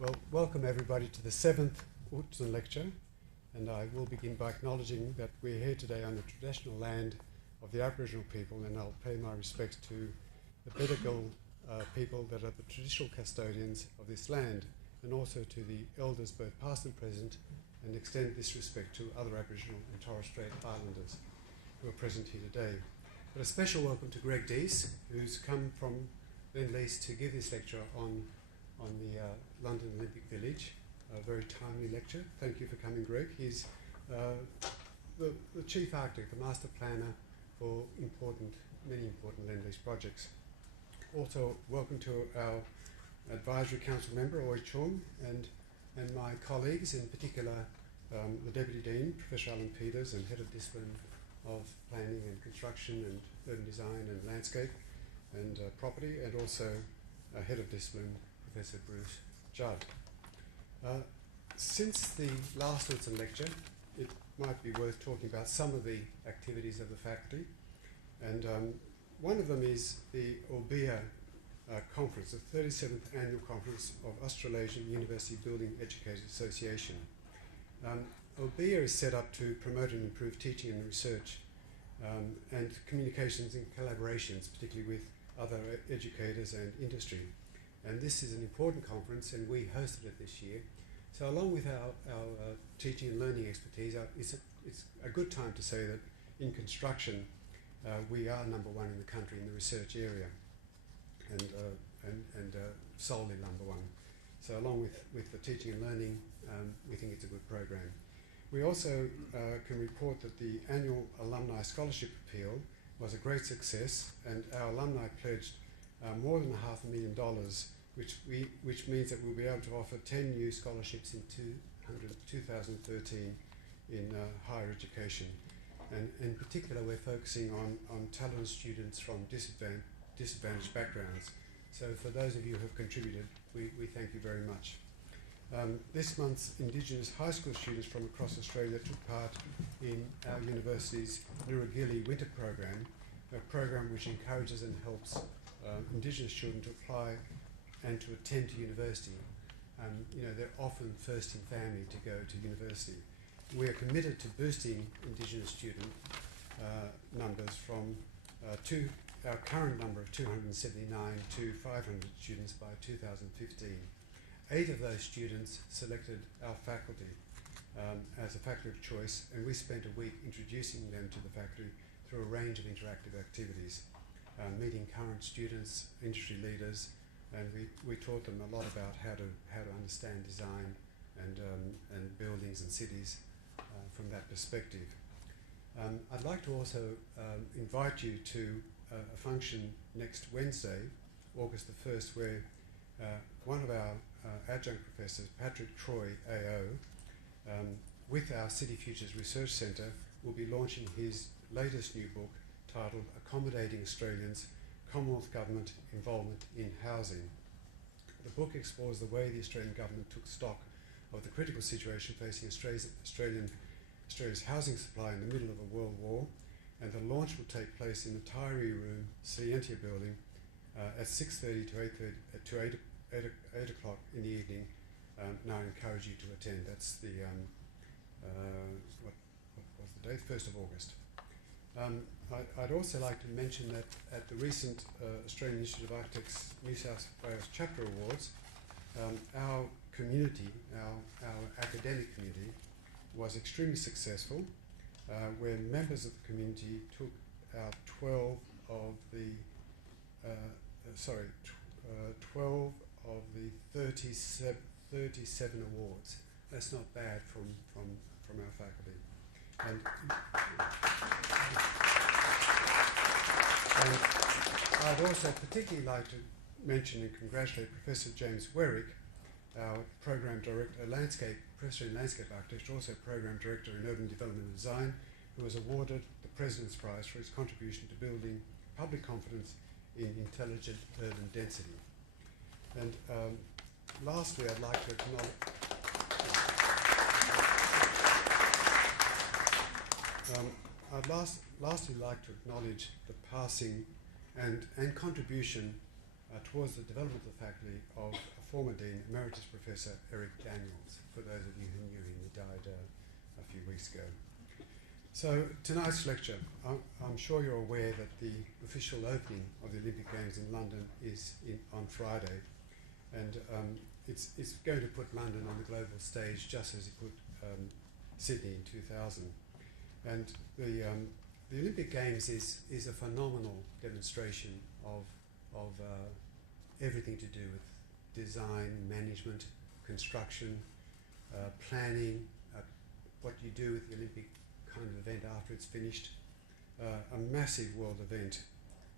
Well, welcome everybody to the 7th Utzon lecture, and I will begin by acknowledging that we're here today on the traditional land of the Aboriginal people, and I'll pay my respects to the Bedegal people that are the traditional custodians of this land, and also to the elders both past and present, and extend this respect to other Aboriginal and Torres Strait Islanders who are present here today. But a special welcome to Greg Deas, who's come from Lend-Lease to give this lecture on the London Olympic Village. A very timely lecture. Thank you for coming, Greg. He's the chief architect, the master planner for many important Lend-Lease projects. Also, welcome to our advisory council member, Utzon, and my colleagues, in particular the Deputy Dean, Professor Alan Peters, and Head of Discipline of Planning and Construction and Urban Design and Landscape and Property, and also Head of Discipline, Professor Bruce Judd. Since the last Utzon lecture, it might be worth talking about some of the activities of the faculty, and one of them is the Orbea conference, the 37th annual conference of Australasian University Building Educators Association. Orbea is set up to promote and improve teaching and research and communications and collaborations, particularly with other educators and industry. And this is an important conference, and we hosted it this year. So along with our teaching and learning expertise, it's a good time to say that in construction, we are number one in the country in the research area, and solely number one. So along with the teaching and learning, we think it's a good program. We also can report that the annual alumni scholarship appeal was a great success, and our alumni pledged more than $500,000, which means that we'll be able to offer 10 new scholarships in 2013 in higher education. And in particular, we're focusing on talented students from disadvantaged backgrounds. So for those of you who have contributed, we thank you very much. This month's Indigenous high school students from across Australia took part in our university's Lirugili Winter Program, a program which encourages and helps Indigenous children to apply and to attend to university. They're often first in family to go to university. We are committed to boosting Indigenous student numbers from our current number of 279 to 500 students by 2015. 8 of those students selected our faculty as a faculty of choice, and we spent a week introducing them to the faculty through a range of interactive activities, meeting current students, industry leaders, and we taught them a lot about how to understand design and buildings and cities from that perspective. I'd like to also invite you to a function next Wednesday, August the 1st, where one of our adjunct professors, Patrick Troy, AO, with our City Futures Research Centre, will be launching his latest new book titled Accommodating Australians, Commonwealth Government Involvement in Housing. The book explores the way the Australian government took stock of the critical situation facing Australia's housing supply in the middle of a world war, and the launch will take place in the Tyree Room, Scientia building, at 6:30 to 8 o'clock in the evening. Now I encourage you to attend. That's the, what was the date? 1st of August. I'd also like to mention that at the recent Australian Institute of Architects New South Wales Chapter Awards, our community, our academic community, was extremely successul, where members of the community took out 12 of the 37 awards. That's not bad from our faculty. And I'd also particularly like to mention and congratulate Professor James Werrick, our Program Director, Professor in Landscape Architecture, also Program Director in Urban Development and Design, who was awarded the President's Prize for his contribution to building public confidence in intelligent urban density. And lastly, I'd like to acknowledge I'd lastly like to acknowledge the passing and contribution towards the development of the faculty of a former Dean, Emeritus Professor Eric Daniels, for those of you who knew him. He died a few weeks ago. So tonight's lecture, I'm sure you're aware that the official opening of the Olympic Games in London is on Friday, and it's going to put London on the global stage just as it put Sydney in 2000. And the Olympic Games is a phenomenal demonstration of everything to do with design, management, construction, planning, what you do with the Olympic kind of event after it's finished, a massive world event.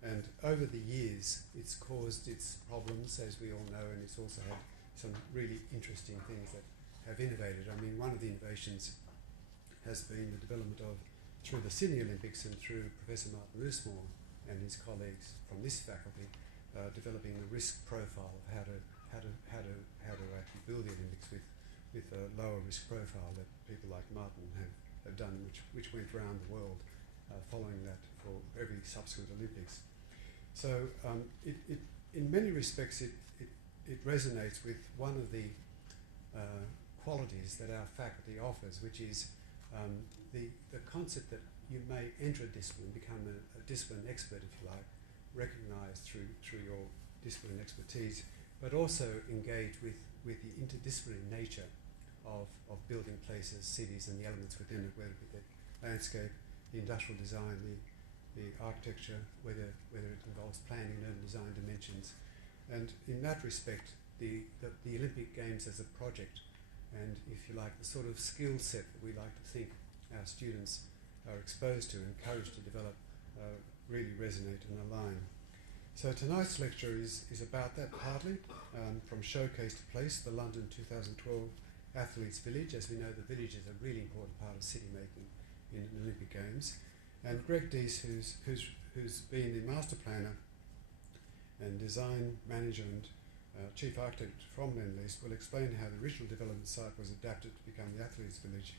And over the years, it's caused its problems, as we all know, and it's also had some really interesting things that have innovated. I mean, one of the innovations has been the development of, through the Sydney Olympics and through Professor Martin Roosmore and his colleagues from this faculty, developing the risk profile of how to actually build the Olympics with a lower risk profile that people like Martin have done, which went around the world following that for every subsequent Olympics. So in many respects it resonates with one of the qualities that our faculty offers, which is the concept that you may enter a discipline, become a discipline expert, if you like, recognised through your discipline expertise, but also engage with the interdisciplinary nature of building places, cities, and the elements within it, whether it be the landscape, the industrial design, the architecture, whether it involves planning, urban design dimensions. And in that respect, the Olympic Games as a project, and if you like, the sort of skill set that we like to think our students are exposed to, encouraged to develop, really resonate and align. So tonight's lecture is about that partly, from showcase to place, the London 2012 Athletes Village. As we know, the village is a really important part of city making in the Olympic Games. And Greg Deas, who's been the master planner and design manager and chief architect from Lend-Lease, will explain how the original development site was adapted to become the Athletes Village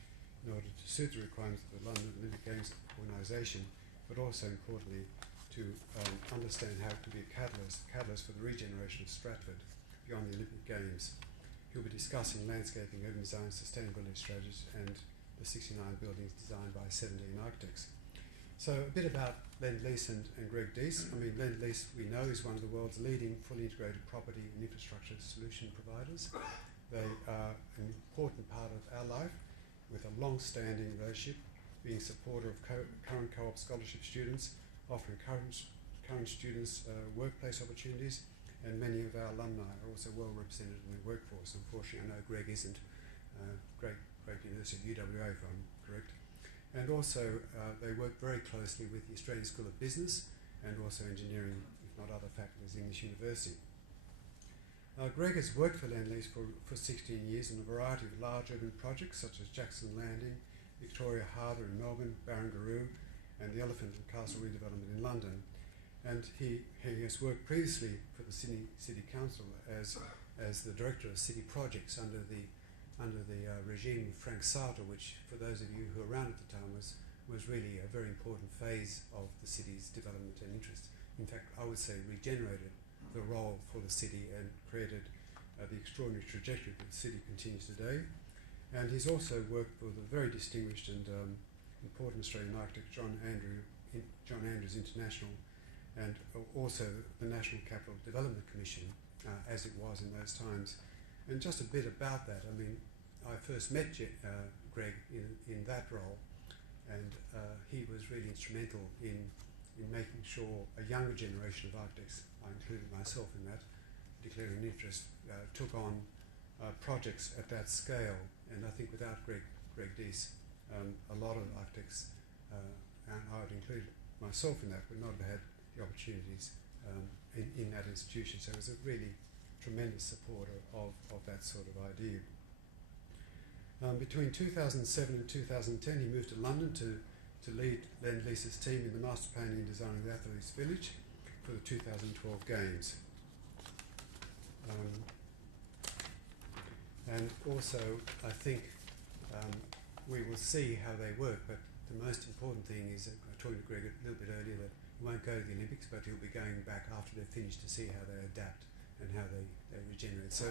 in order to suit the requirements of the London Olympic Games organisation, but also importantly to understand how it could be a catalyst for the regeneration of Stratford beyond the Olympic Games. He'll be discussing landscaping, urban design, sustainability strategies, and the 69 buildings designed by 17 architects. So a bit about Lend-Lease and Greg Deas. I mean, Lend-Lease, we know, is one of the world's leading fully integrated property and infrastructure solution providers. They are an important part of our life, with a long-standing relationship, being a supporter of current co-op scholarship students, offering current students workplace opportunities, and many of our alumni are also well represented in the workforce. Unfortunately, I know Greg isn't. Greg University of UWA, if I'm correct. And also, they work very closely with the Australian School of Business and also engineering, if not other faculties in this university. Greg has worked for Lend-Lease for 16 years in a variety of large urban projects such as Jackson Landing, Victoria Harbour in Melbourne, Barangaroo, and the Elephant and Castle redevelopment in London. And he has worked previously for the Sydney City Council as the Director of City Projects under the regime of Frank Sartor, which, for those of you who were around at the time, was really a very important phase of the city's development and interest. In fact, I would say regenerated the role for the city and created the extraordinary trajectory that the city continues today. And he's also worked for the very distinguished and important Australian architect John Andrews International, and also the National Capital Development Commission, as it was in those times. And just a bit about that, I mean, I first met Greg in that role, and he was really instrumental in making sure a younger generation of architects, I included myself in that, declaring an interest, took on projects at that scale. And I think without Greg Deas, a lot of architects, and I would include myself in that, would not have had the opportunities in that institution. So it was a really tremendous supporter of that sort of idea. Between 2007 and 2010, he moved to London to lead Lend-Lease's team in the master planning and design of the Athletes Village for the 2012 Games. And also, I think we will see how they work, but the most important thing is, I was talking to Greg a little bit earlier, that he won't go to the Olympics, but he'll be going back after they're finished to see how they adapt and how they regenerate. So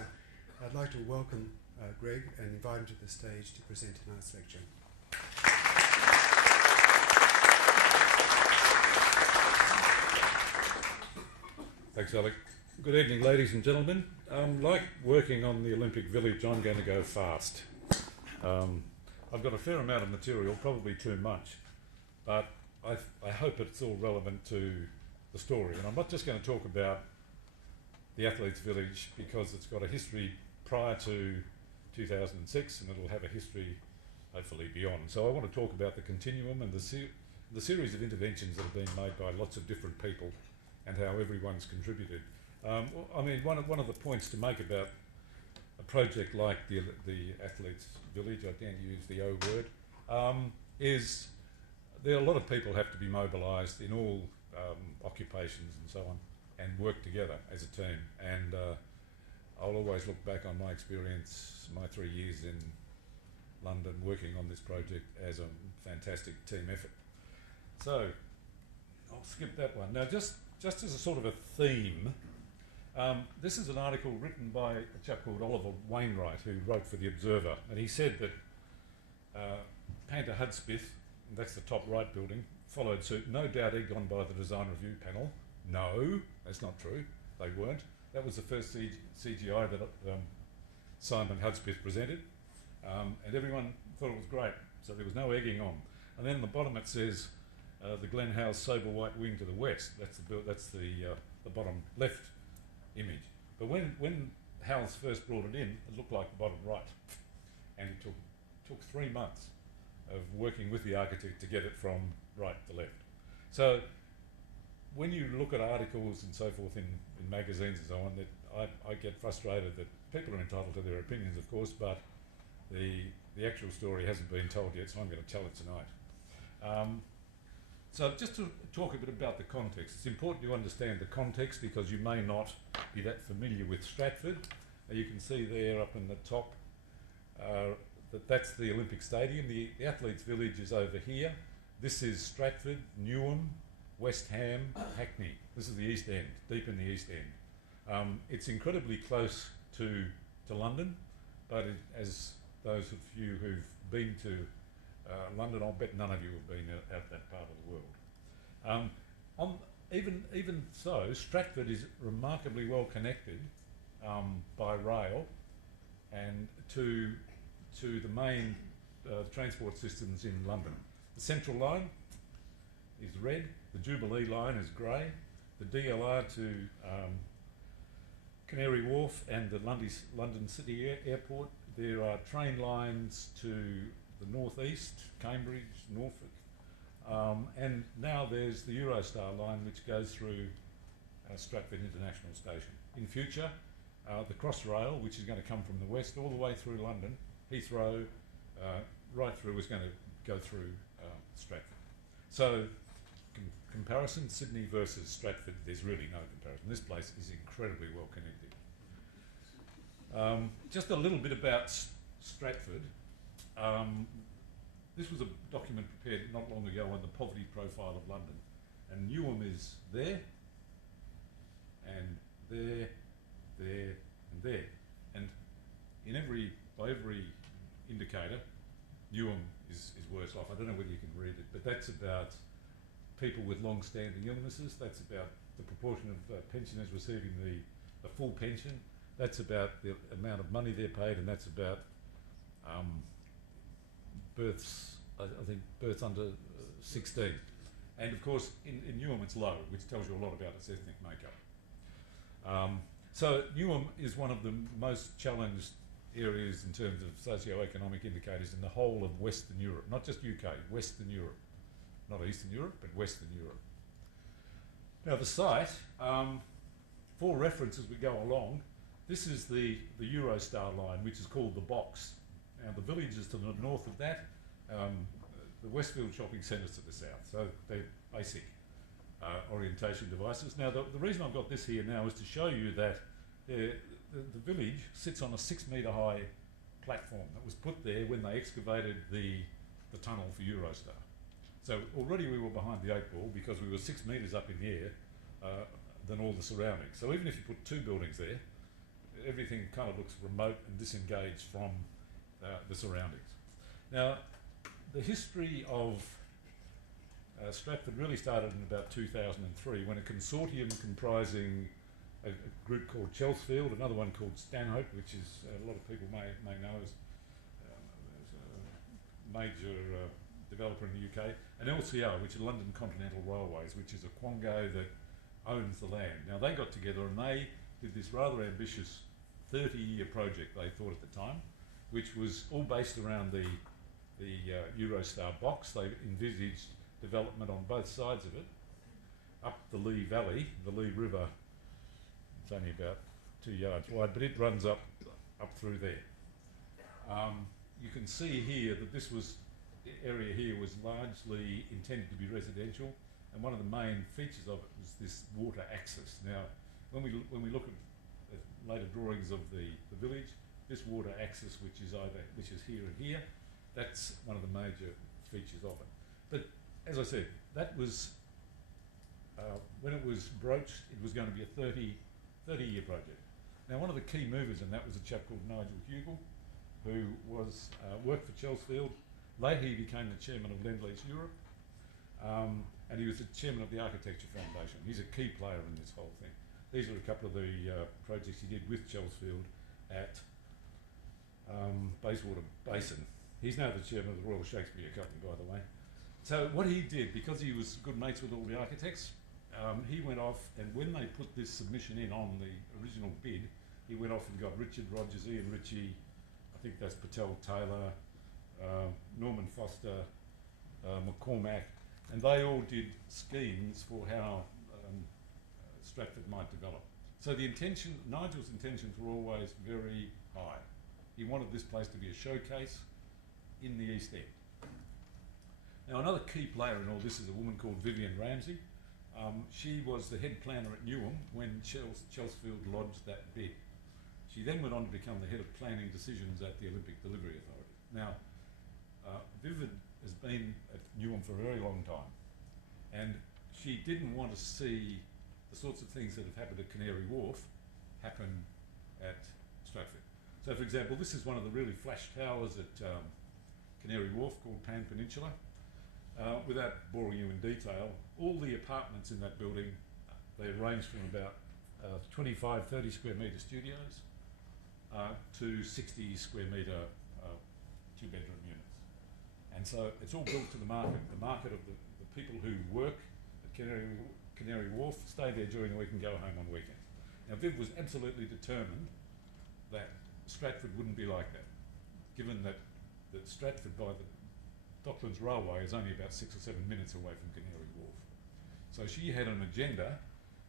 I'd like to welcome Greg and invite him to the stage to present tonight's lecture. Thanks, Alec. Good evening, ladies and gentlemen. Like working on the Olympic Village, I'm going to go fast. I've got a fair amount of material, probably too much, but I hope it's all relevant to the story. And I'm not just going to talk about the Athletes Village because it's got a history prior to 2006 and it'll have a history hopefully beyond. So I want to talk about the continuum and the series of interventions that have been made by lots of different people and how everyone's contributed. I mean, one of the points to make about a project like the Athletes Village, I can't use the O word, is there are a lot of people have to be mobilised in all occupations and so on and work together as a team. And I'll always look back on my experience, my 3 years in London working on this project as a fantastic team effort. So I'll skip that one. Now just as a sort of a theme, this is an article written by a chap called Oliver Wainwright who wrote for The Observer, and he said that Painter Hudspeth, that's the top right building, followed suit, no doubt egged on by the design review panel. No, that's not true, they weren't. That was the first CGI that Simon Hudspeth presented, and everyone thought it was great, so there was no egging on. And then at the bottom it says, the Glen House sober white wing to the west. That's the bottom left image. But when Howells first brought it in, it looked like the bottom right, and it took 3 months of working with the architect to get it from right to left. So when you look at articles and so forth in magazines and so on, that I get frustrated that people are entitled to their opinions, of course, but the actual story hasn't been told yet, so I'm going to tell it tonight. So just to talk a bit about the context, it's important to understand the context because you may not be that familiar with Stratford. You can see there up in the top that's the Olympic Stadium. The Athletes Village is over here. This is Stratford, Newham, West Ham, Hackney. This is the East End, deep in the East End. It's incredibly close to London, but as those of you who've been to London, I'll bet none of you have been out that part of the world. Even so, Stratford is remarkably well connected by rail and to the main transport systems in London. The Central Line is red, the Jubilee Line is grey, the DLR to Canary Wharf and the London City Airport. There are train lines to the northeast, Cambridge, Norfolk, and now there's the Eurostar line which goes through Stratford International Station. In future, the Crossrail, which is going to come from the west all the way through London, Heathrow, right through, is going to go through Stratford. So comparison, Sydney versus Stratford, there's really no comparison. This place is incredibly well connected. Just a little bit about Stratford. This was a document prepared not long ago on the poverty profile of London, and Newham is there, and there, and there, and by every indicator, Newham is worse off. I don't know whether you can read it, but that's about people with long-standing illnesses. That's about the proportion of pensioners receiving the full pension. That's about the amount of money they're paid, and that's about births, I think births under 16. And of course, in Newham it's low, which tells you a lot about its ethnic makeup. So Newham is one of the most challenged areas in terms of socio-economic indicators in the whole of Western Europe, not just UK, Western Europe. Not Eastern Europe, but Western Europe. Now the site, for reference as we go along, this is the Eurostar line, which is called the Box. Now the village is to the north of that, the Westfield Shopping Centre's to the south, so they're basic orientation devices. Now the reason I've got this here now is to show you that the village sits on a 6 metre high platform that was put there when they excavated the tunnel for Eurostar. So already we were behind the 8 ball because we were 6 metres up in the air. than all the surroundings. So even if you put two buildings there, everything kind of looks remote and disengaged from the surroundings. Now, the history of Stratford really started in about 2003 when a consortium comprising a group called Chelsfield, another one called Stanhope, which is a lot of people may know as a major developer in the UK, and LCR, which is London Continental Railways, which is a quango that owns the land. Now they got together and they did this rather ambitious 30-year project, they thought at the time, which was all based around the Eurostar box. They envisaged development on both sides of it, up the Lee Valley, the Lee River. It's only about 2 yards wide, but it runs up through there. You can see here that this area here was largely intended to be residential, and one of the main features of it was this water access. Now, when we look at later drawings of the village, this water access, which is here and here, that's one of the major features of it. But as I said, that was when it was broached, it was going to be a 30-year project. Now, one of the key movers in that was a chap called Nigel Bugle, who worked for Chelsfield. Later, he became the chairman of Lend-Lease Europe, and he was the chairman of the Architecture Foundation. He's a key player in this whole thing. These are a couple of the projects he did with Chelsfield at Bayswater Basin. He's now the chairman of the Royal Shakespeare Company, by the way. So what he did, because he was good mates with all the architects, he went off, and when they put this submission in on the original bid, he went off and got Richard Rogers, Ian Ritchie, I think that's Patel Taylor, Norman Foster, McCormack, and they all did schemes for how Stratford might develop. So Nigel's intentions were always very high. He wanted this place to be a showcase in the East End. Now, another key player in all this is a woman called Vivian Ramsey. She was the head planner at Newham when Chelsfield lodged that bid. She then went on to become the head of planning decisions at the Olympic Delivery Authority. Now, Vivian has been at Newham for a very long time, and she didn't want to see the sorts of things that have happened at Canary Wharf happen at Stratford. So, for example, this is one of the really flash towers at Canary Wharf called Pan Peninsula. Without boring you in detail, all the apartments in that building, they range from about 25, 30 square metre studios to 60 square metre two-bedroom units. And so it's all built to the market of the people who work at Canary Wharf, stay there during the week and go home on weekends. Now, Viv was absolutely determined that Stratford wouldn't be like that, given that Stratford, by the Docklands Railway, is only about 6 or 7 minutes away from Canary Wharf. So she had an agenda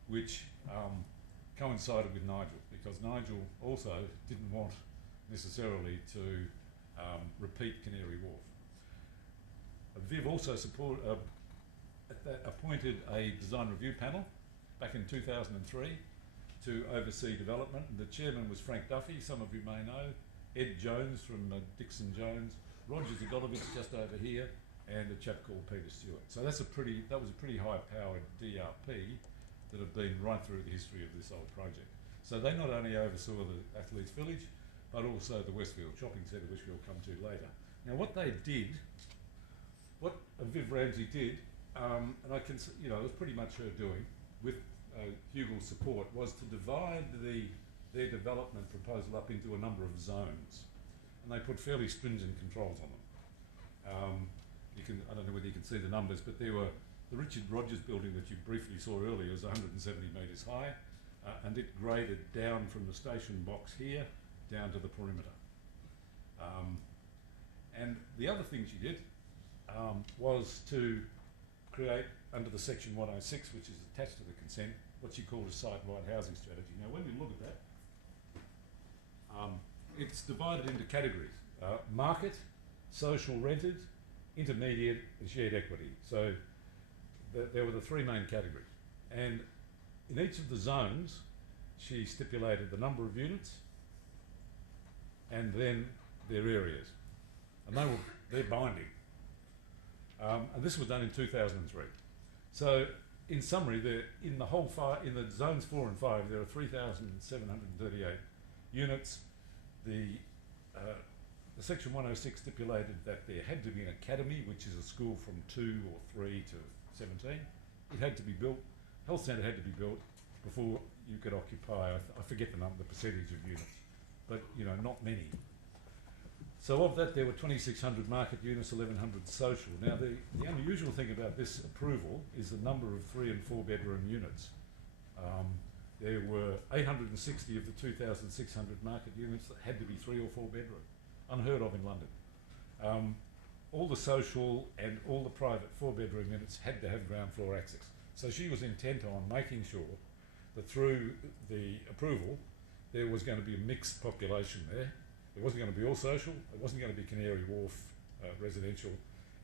which coincided with Nigel, because Nigel also didn't want necessarily to repeat Canary Wharf. Viv also appointed a design review panel back in 2003 to oversee development. And the chairman was Frank Duffy, some of you may know, Ed Jones from Dixon Jones, Roger Zagolovich just over here, and a chap called Peter Stewart. So that was a pretty high-powered DRP that have been right through the history of this old project. So they not only oversaw the Athletes Village, but also the Westfield Shopping Centre, which we'll come to later. Now, what Viv Ramsey did, and I can, it was pretty much her doing, with Bugle's support, was to divide their development proposal up into a number of zones. And they put fairly stringent controls on them. I don't know whether you can see the numbers, but there were the Richard Rogers building that you briefly saw earlier was 170 metres high, and it graded down from the station box here down to the perimeter. And the other thing she did was to create, under the section 106, which is attached to the consent, what she called a site-wide housing strategy. Now, when we look at that, it's divided into categories: market, social rented, intermediate, and shared equity. So there were the three main categories. And in each of the zones, she stipulated the number of units and then their areas. And they're binding. And this was done in 2003. So in summary, in the zones 4 and 5, there are 3,738 units. The Section 106 stipulated that there had to be an academy, which is a school from 2 or 3 to 17. It had to be built. Health centre had to be built before you could occupy. I forget the percentage of units, but not many. So of that, there were 2,600 market units, 1,100 social. Now, the unusual thing about this approval is the number of 3 and 4 bedroom units. There were 860 of the 2,600 market units that had to be 3 or 4 bedroom. Unheard of in London. All the social and all the private 4 bedroom units had to have ground floor access. So she was intent on making sure that through the approval, there was going to be a mixed population there. It wasn't going to be all social. It wasn't going to be Canary Wharf residential.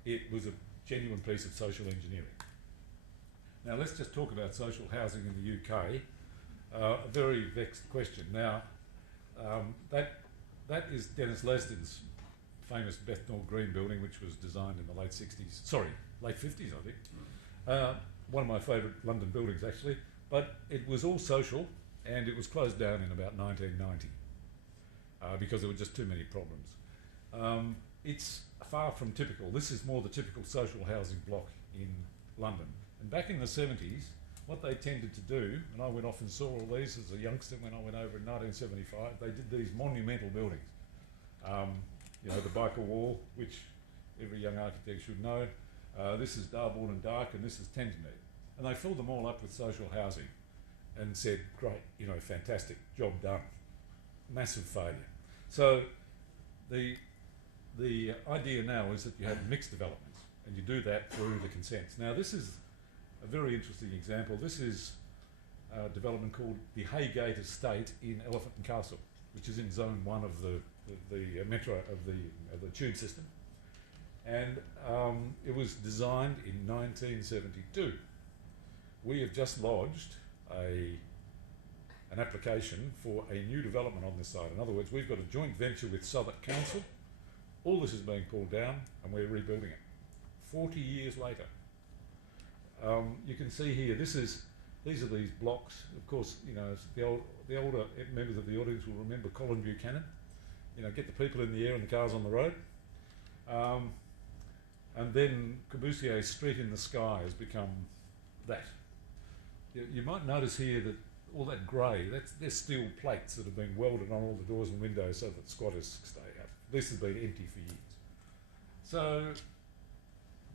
It was a genuine piece of social engineering. Now let's just talk about social housing in the UK. A very vexed question. Now that is Dennis Lasdon's famous Bethnal Green building, which was designed in the late 50s, I think. One of my favourite London buildings, actually. But it was all social, and it was closed down in about 1990 because there were just too many problems. It's far from typical. This is more the typical social housing block in London. And back in the 70s, what they tended to do, and I went off and saw all these as a youngster when I went over in 1975, they did these monumental buildings. The Biker Wall, which every young architect should know. This is Darbourne and Dark, and this is Tentermead. And they filled them all up with social housing and said, great, fantastic, job done. Massive failure. So the idea now is that you have mixed developments, and you do that through the consents. Now this is a very interesting example. This is a development called the Haygate Estate in Elephant and Castle, which is in Zone 1 of the metro of the tube system, and it was designed in 1972. We have just lodged an application for a new development on this site. In other words, we've got a joint venture with Southwark Council. All this is being pulled down, and we're rebuilding it 40 years later. You can see here, these are these blocks. Of course, the older members of the audience will remember Colin Buchanan. Get the people in the air and the cars on the road. And then Corbusier's Street in the Sky has become that. You might notice here that all that grey, they're steel plates that have been welded on all the doors and windows so that squatters stay out. This has been empty for years. So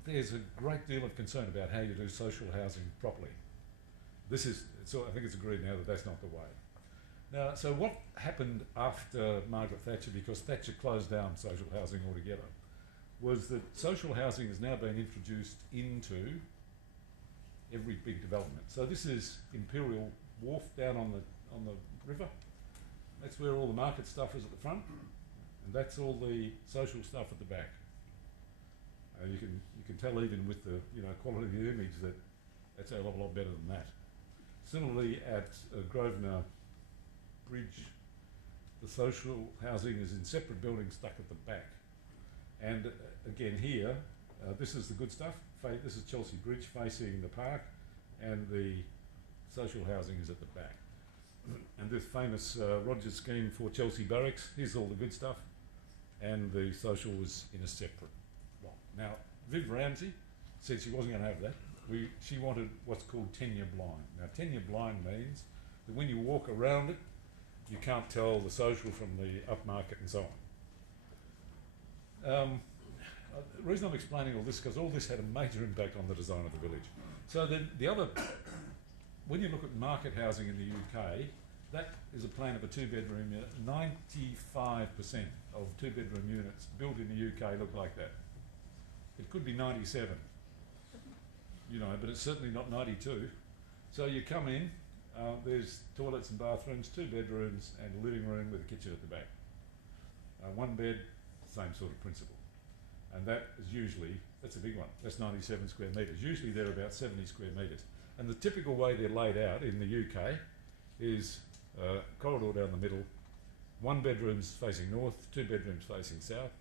there's a great deal of concern about how you do social housing properly. I think it's agreed now that that's not the way. Now, so what happened after Margaret Thatcher, because Thatcher closed down social housing altogether, was that social housing has now been introduced into every big development. So this is Imperial Wharf down on the river. That's where all the market stuff is at the front, and that's all the social stuff at the back. You can tell even with the quality of the image that that's a lot better than that. Similarly, at Grosvenor Bridge, the social housing is in separate buildings stuck at the back. And again here, this is the good stuff. This is Chelsea Bridge facing the park, and the social housing is at the back. And this famous Rogers scheme for Chelsea Barracks, here's all the good stuff, and the social was in a separate block. Now, Viv Ramsey said she wasn't going to have that. She wanted what's called tenure blind. Now, tenure blind means that when you walk around it, you can't tell the social from the upmarket and so on. The reason I'm explaining all this is because all this had a major impact on the design of the village. So when you look at market housing in the UK, that is a plan of a 2-bedroom unit. 95% of 2-bedroom units built in the UK look like that. It could be 97, but it's certainly not 92. So you come in, there's toilets and bathrooms, 2 bedrooms and a living room with a kitchen at the back. 1 bed, same sort of principle. And that is that's a big one, that's 97 square metres. Usually they're about 70 square metres. And the typical way they're laid out in the UK is corridor down the middle, 1 bedroom's facing north, 2 bedrooms facing south,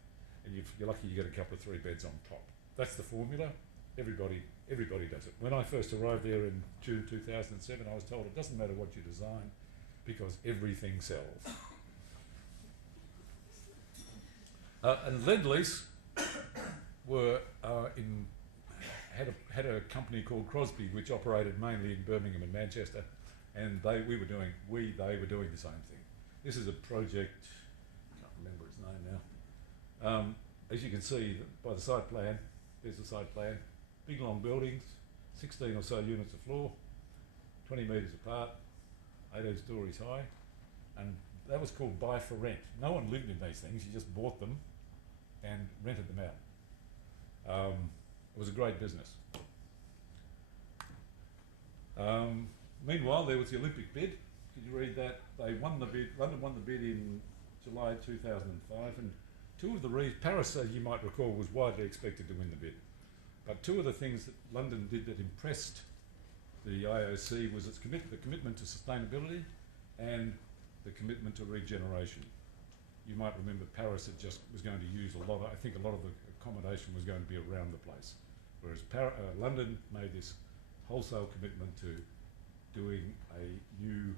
and if you're lucky you get a couple of 3 beds on top. That's the formula. Everybody does it. When I first arrived there in June 2007, I was told it doesn't matter what you design because everything sells. And Lend-Lease had a company called Crosby which operated mainly in Birmingham and Manchester, and they were doing the same thing. This is a project, I can't remember its name now. As you can see by the site plan, there's the site plan. Big long buildings, 16 or so units of floor, 20 metres apart, 18 stories high, and that was called buy for rent. No one lived in these things, you just bought them and rented them out. It was a great business. Meanwhile, there was the Olympic bid. Did you read that? They won the bid. London won the bid in July 2005, and two of the reasons, Paris, as you might recall, was widely expected to win the bid. But two of the things that London did that impressed the IOC was its the commitment to sustainability and the commitment to regeneration. You might remember Paris was going to use a lot of the accommodation was going to be around the place, whereas London made this wholesale commitment to doing a new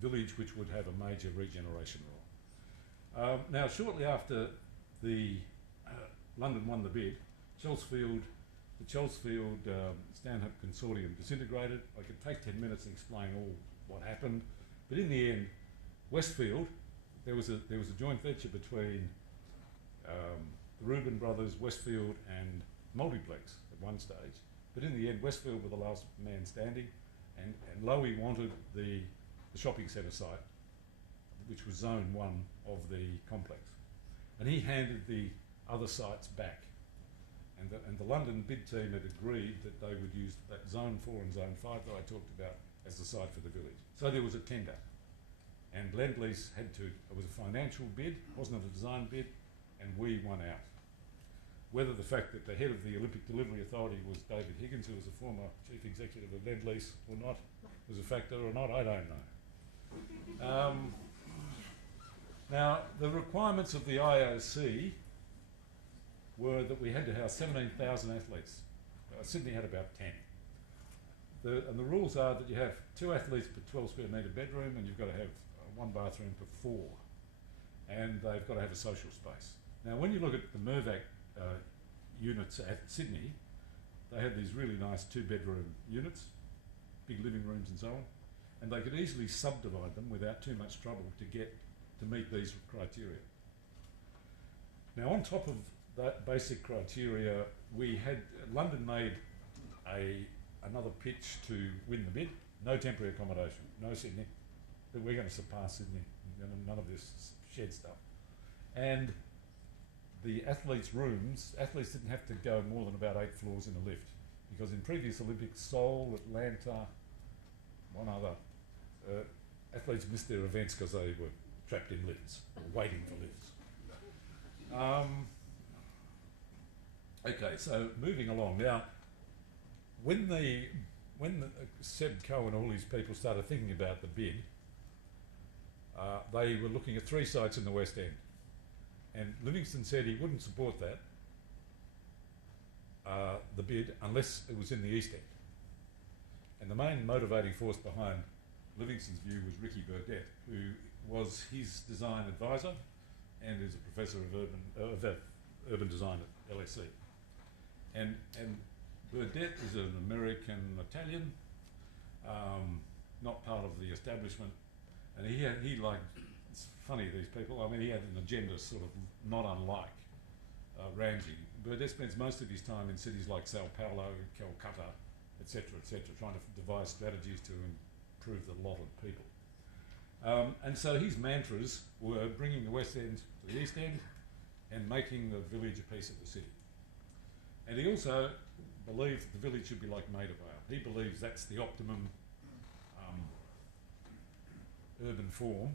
village which would have a major regeneration role. Now, shortly after the London won the bid, the Chelsfield Stanhope Consortium disintegrated. I could take 10 minutes and explain all what happened, but in the end, Westfield, there was a joint venture between the Reuben brothers, Westfield and Multiplex at one stage, but in the end, Westfield were the last man standing, and Lowy wanted the shopping centre site, which was zone 1 of the complex, and he handed the other sites back. And the London bid team had agreed that they would use that zone 4 and zone 5 that I talked about as the site for the village. So there was a tender, and Lend-Lease it was a financial bid, wasn't a design bid, and we won out. Whether the fact that the head of the Olympic Delivery Authority was David Higgins, who was a former chief executive of Lend-Lease or not, was a factor or not, I don't know. Now, the requirements of the IOC were that we had to house 17,000 athletes. Sydney had about 10. And the rules are that you have 2 athletes per 12 square metre bedroom, and you've got to have 1 bathroom per 4. And they've got to have a social space. Now, when you look at the Mirvac units at Sydney, they had these really nice 2-bedroom units, big living rooms and so on, and they could easily subdivide them without too much trouble to meet these criteria. Now, on top of that basic criteria, London made another pitch to win the bid. No temporary accommodation, no Sydney. But we're going to surpass Sydney. None of this shed stuff. And the athletes' didn't have to go more than about 8 floors in a lift, because in previous Olympics, Seoul, Atlanta, one other, athletes missed their events because they were trapped in lifts or waiting for lifts. Okay, so moving along now, when Seb Coe and all these people started thinking about the bid, they were looking at 3 sites in the West End, and Livingston said he wouldn't support that, the bid, unless it was in the East End. And the main motivating force behind Livingston's view was Ricky Burdett, who was his design advisor and is a professor of urban design at LSE. And Burdett is an American-Italian, not part of the establishment, and he it's funny, these people, I mean, he had an agenda sort of not unlike Ramsey. Burdett spends most of his time in cities like Sao Paulo, Calcutta, etc., trying to devise strategies to improve the lot of people. And so his mantras were bringing the West End to the East End and making the village a piece of the city. And he also believed the village should be like Maida Vale. He believes that's the optimum urban form.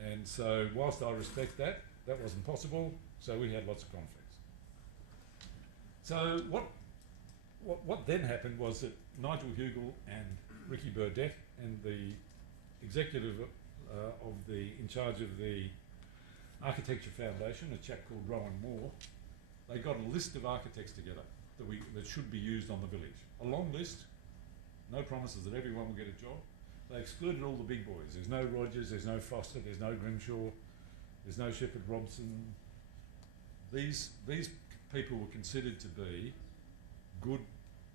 And so whilst I respect that, that wasn't possible, so we had lots of conflicts. So what then happened was that Nigel Bugle and Ricky Burdett and the executive in charge of the Architecture Foundation, a chap called Rowan Moore, they got a list of architects together, that should be used on the village. A long list, no promises that everyone will get a job. They excluded all the big boys. There's no Rogers, there's no Foster, there's no Grimshaw, there's no Shepherd Robson. These people were considered to be good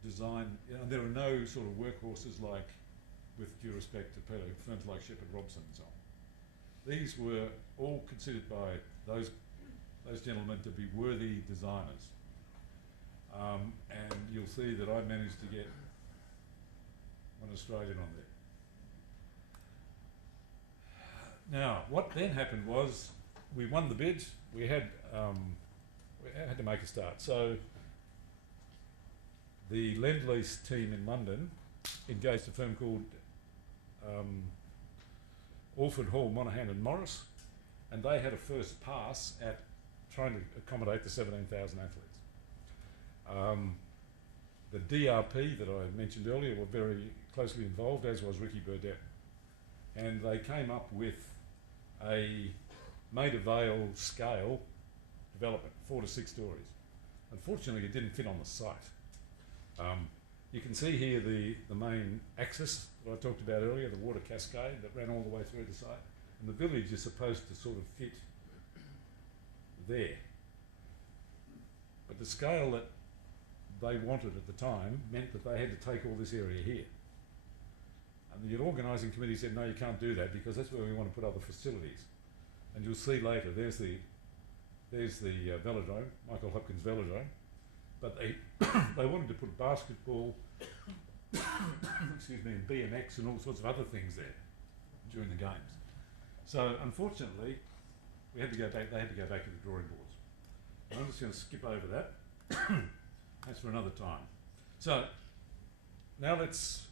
design. There are no sort of workhorses like, with due respect to firms like Shepherd Robson and so on. These were all considered by those gentlemen to be worthy designers. And you'll see that I managed to get one Australian on there. Now, what then happened was we won the bids. We had to make a start. So the Lend-Lease team in London engaged a firm called Alford Hall, Monaghan and Morris, and they had a first pass at trying to accommodate the 17,000 athletes. The DRP that I mentioned earlier were very closely involved, as was Ricky Burdett. And they came up with a Maida Vale scale development, 4 to 6 stories. Unfortunately, it didn't fit on the site. You can see here the main axis that I talked about earlier, the water cascade that ran all the way through the site. And the village is supposed to sort of fit there. But the scale that they wanted at the time meant that they had to take all this area here. And the organising committee said, no, you can't do that because that's where we want to put other facilities. And you'll see later, there's the velodrome, Michael Hopkins velodrome, but they they wanted to put basketball, excuse me, and BMX and all sorts of other things there during the games. So unfortunately, we had to go back. They had to go back to the drawing boards. And I'm just going to skip over that. That's for another time. So now this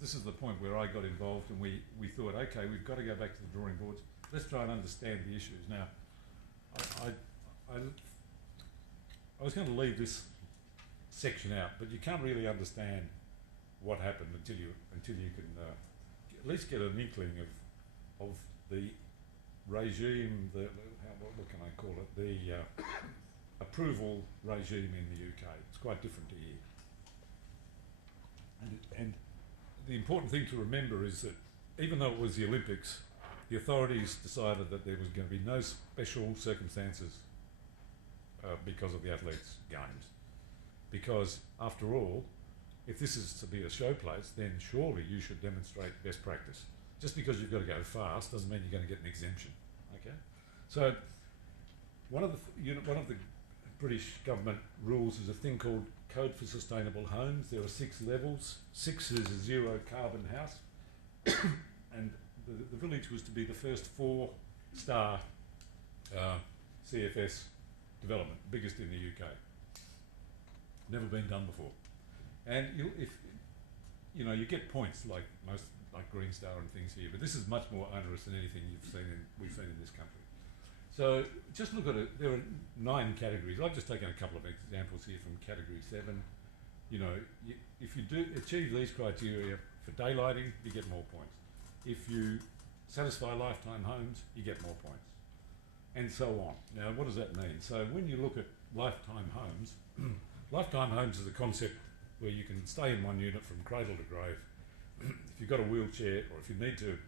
is the point where I got involved, and we thought, okay, we've got to go back to the drawing boards. Let's try and understand the issues. Now, I was going to leave this section out, but you can't really understand what happened until you can at least get an inkling of the regime, what can I call it, the approval regime in the UK. It's quite different to here. And the important thing to remember is that even though it was the Olympics, the authorities decided that there was going to be no special circumstances because of the athletes' games. Because after all, if this is to be a showplace, then surely you should demonstrate best practice. Just because you've got to go fast doesn't mean you're going to get an exemption. Okay, so one of the British government rules is a thing called Code for Sustainable Homes. There are 6 levels. 6 is a zero carbon house, and the village was to be the first 4-star CFS development, biggest in the UK. Never been done before. And you get points like Green Star and things here, but this is much more onerous than anything we've seen in this country. So just look at it. There are 9 categories. I've just taken a couple of examples here from category 7. If you do achieve these criteria for daylighting, you get more points. If you satisfy lifetime homes, you get more points, and so on. Now, what does that mean? So when you look at lifetime homes, lifetime homes is a concept where you can stay in one unit from cradle to grave. If you've got a wheelchair, or if you need to,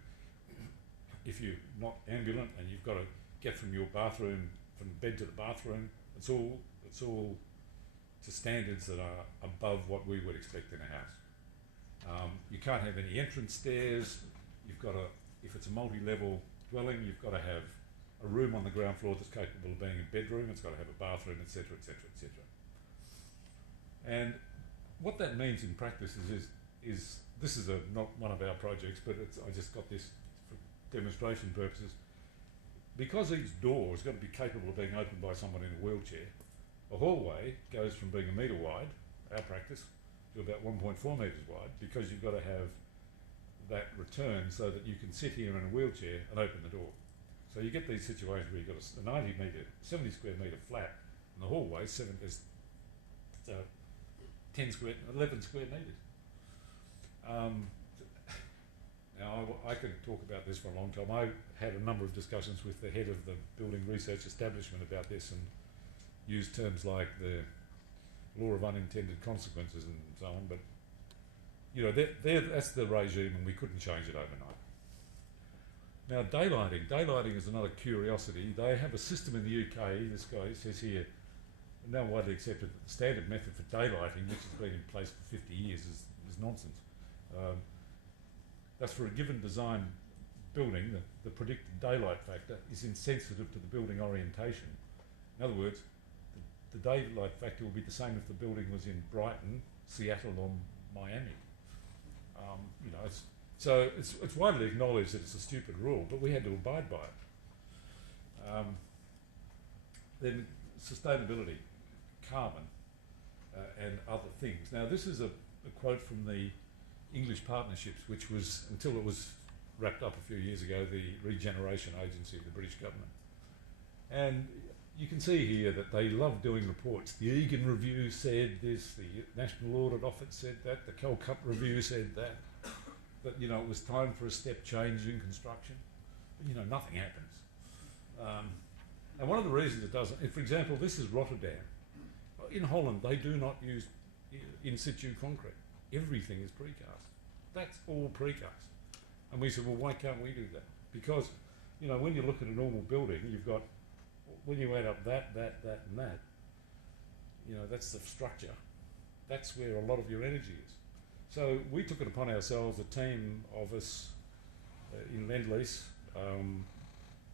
if you're not ambulant and you've got to get from your bathroom, from bed to the bathroom, it's all to standards that are above what we would expect in a house. You can't have any entrance stairs. You've got to, if it's a multi-level dwelling, you've got to have a room on the ground floor that's capable of being a bedroom. It's got to have a bathroom, etc., etc., etc. And what that means in practice is this is not one of our projects, but I just got this for demonstration purposes. Because each door has got to be capable of being opened by someone in a wheelchair, a hallway goes from being 1 metre wide, our practice, to about 1.4 metres wide, because you've got to have that return so that you can sit here in a wheelchair and open the door. So you get these situations where you've got a 90 metre, 70 square metre flat, and the hallway is 11 square metres. Now, I could talk about this for a long time. I had a number of discussions with the head of the building research establishment about this, and used terms like the law of unintended consequences and so on, but you know, that's the regime, and we couldn't change it overnight. Now, daylighting is another curiosity. They have a system in the UK, this guy says here, now widely accepted that the standard method for daylighting, which has been in place for 50 years, is nonsense. That's for a given design building, the predicted daylight factor is insensitive to the building orientation. In other words, the daylight factor will be the same if the building was in Brighton, Seattle or Miami. You know, it's widely acknowledged that it's a stupid rule, but we had to abide by it. Then sustainability, carbon, and other things. Now, this is a quote from the English Partnerships, which was, until it was wrapped up a few years ago, the Regeneration Agency of the British government. And you can see here that they love doing reports. The Egan Review said this, the National Audit Office said that, the Calcutta Review said that you know, it was time for a step change in construction. But, you know, nothing happens. And one of the reasons it doesn't, for example, this is Rotterdam. In Holland, they do not use in situ concrete. Everything is precast. That's all precast. And we said, well, why can't we do that? Because, you know, when you look at a normal building, you've got, when you add up that, and that, you know, that's the structure. That's where a lot of your energy is. So we took it upon ourselves, a team of us in Lend-Lease,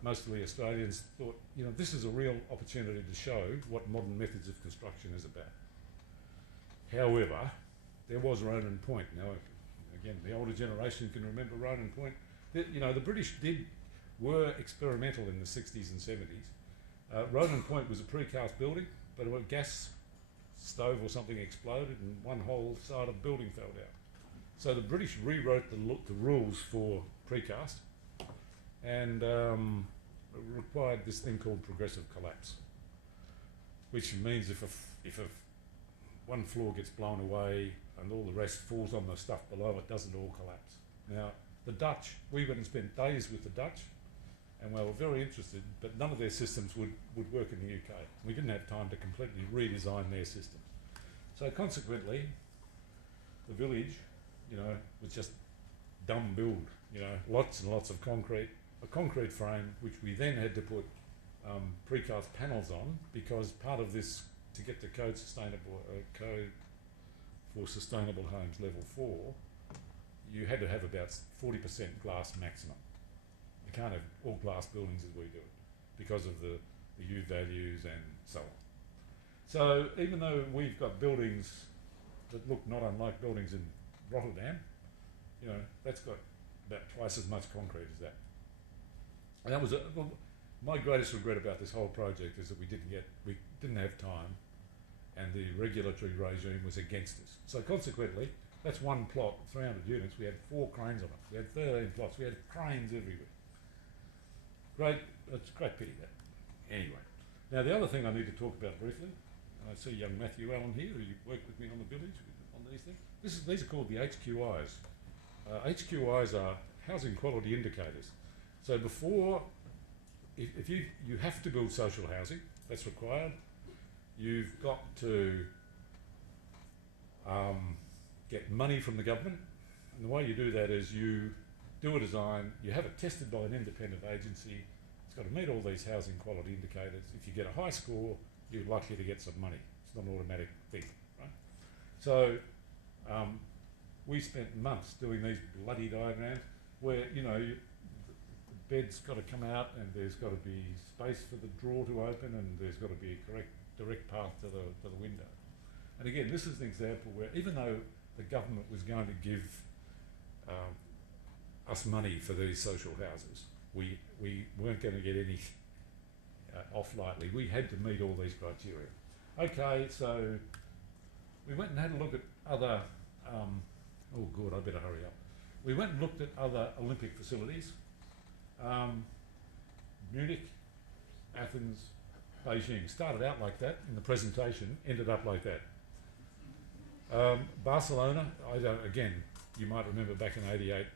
mostly Australians, thought, you know, this is a real opportunity to show what modern methods of construction is about. However, there was Ronan Point. Now, again, the older generation can remember Ronan Point. You know, the British were experimental in the 60s and 70s. Ronan Point was a precast building, but a gas stove or something exploded and one whole side of the building fell down. So the British rewrote the rules for precast and required this thing called progressive collapse, which means if one floor gets blown away and all the rest falls on the stuff below, it doesn't all collapse. Now, the Dutch, we went and spent days with the Dutch, and we were very interested, but none of their systems would work in the UK. We didn't have time to completely redesign their system. So consequently, the village, you know, was just dumb build, you know, lots and lots of concrete, a concrete frame, which we then had to put precast panels on, because part of this, to get the code for sustainable homes level 4, you had to have about 40% glass maximum. You can't have all glass buildings as we do it because of the U values and so on. So even though we've got buildings that look not unlike buildings in Rotterdam, you know, that's got about twice as much concrete as that. And that was my greatest regret about this whole project is that we didn't have time, and the regulatory regime was against us. So consequently, that's one plot, 300 units. We had 4 cranes on it. We had 13 plots. We had cranes everywhere. It's a great pity that. Anyway, now the other thing I need to talk about briefly, I see young Matthew Allen here, who worked with me on the village on these things. These are called the HQIs. HQIs are housing quality indicators. So before, if you have to build social housing, that's required. You've got to get money from the government, and the way you do that is you do a design, you have it tested by an independent agency, it's got to meet all these housing quality indicators. If you get a high score, you're likely to get some money. It's not an automatic thing, right? So we spent months doing these bloody diagrams where, you know, the bed's got to come out and there's got to be space for the drawer to open and there's got to be a direct path to the window. And again, this is an example where even though the government was going to give us money for these social houses, we weren't going to get any off lightly. We had to meet all these criteria. Okay, so we went and had a look at other, oh good, I better hurry up. We went and looked at other Olympic facilities. Munich, Athens, Beijing. Started out like that in the presentation, ended up like that. Barcelona, again, you might remember back in '88,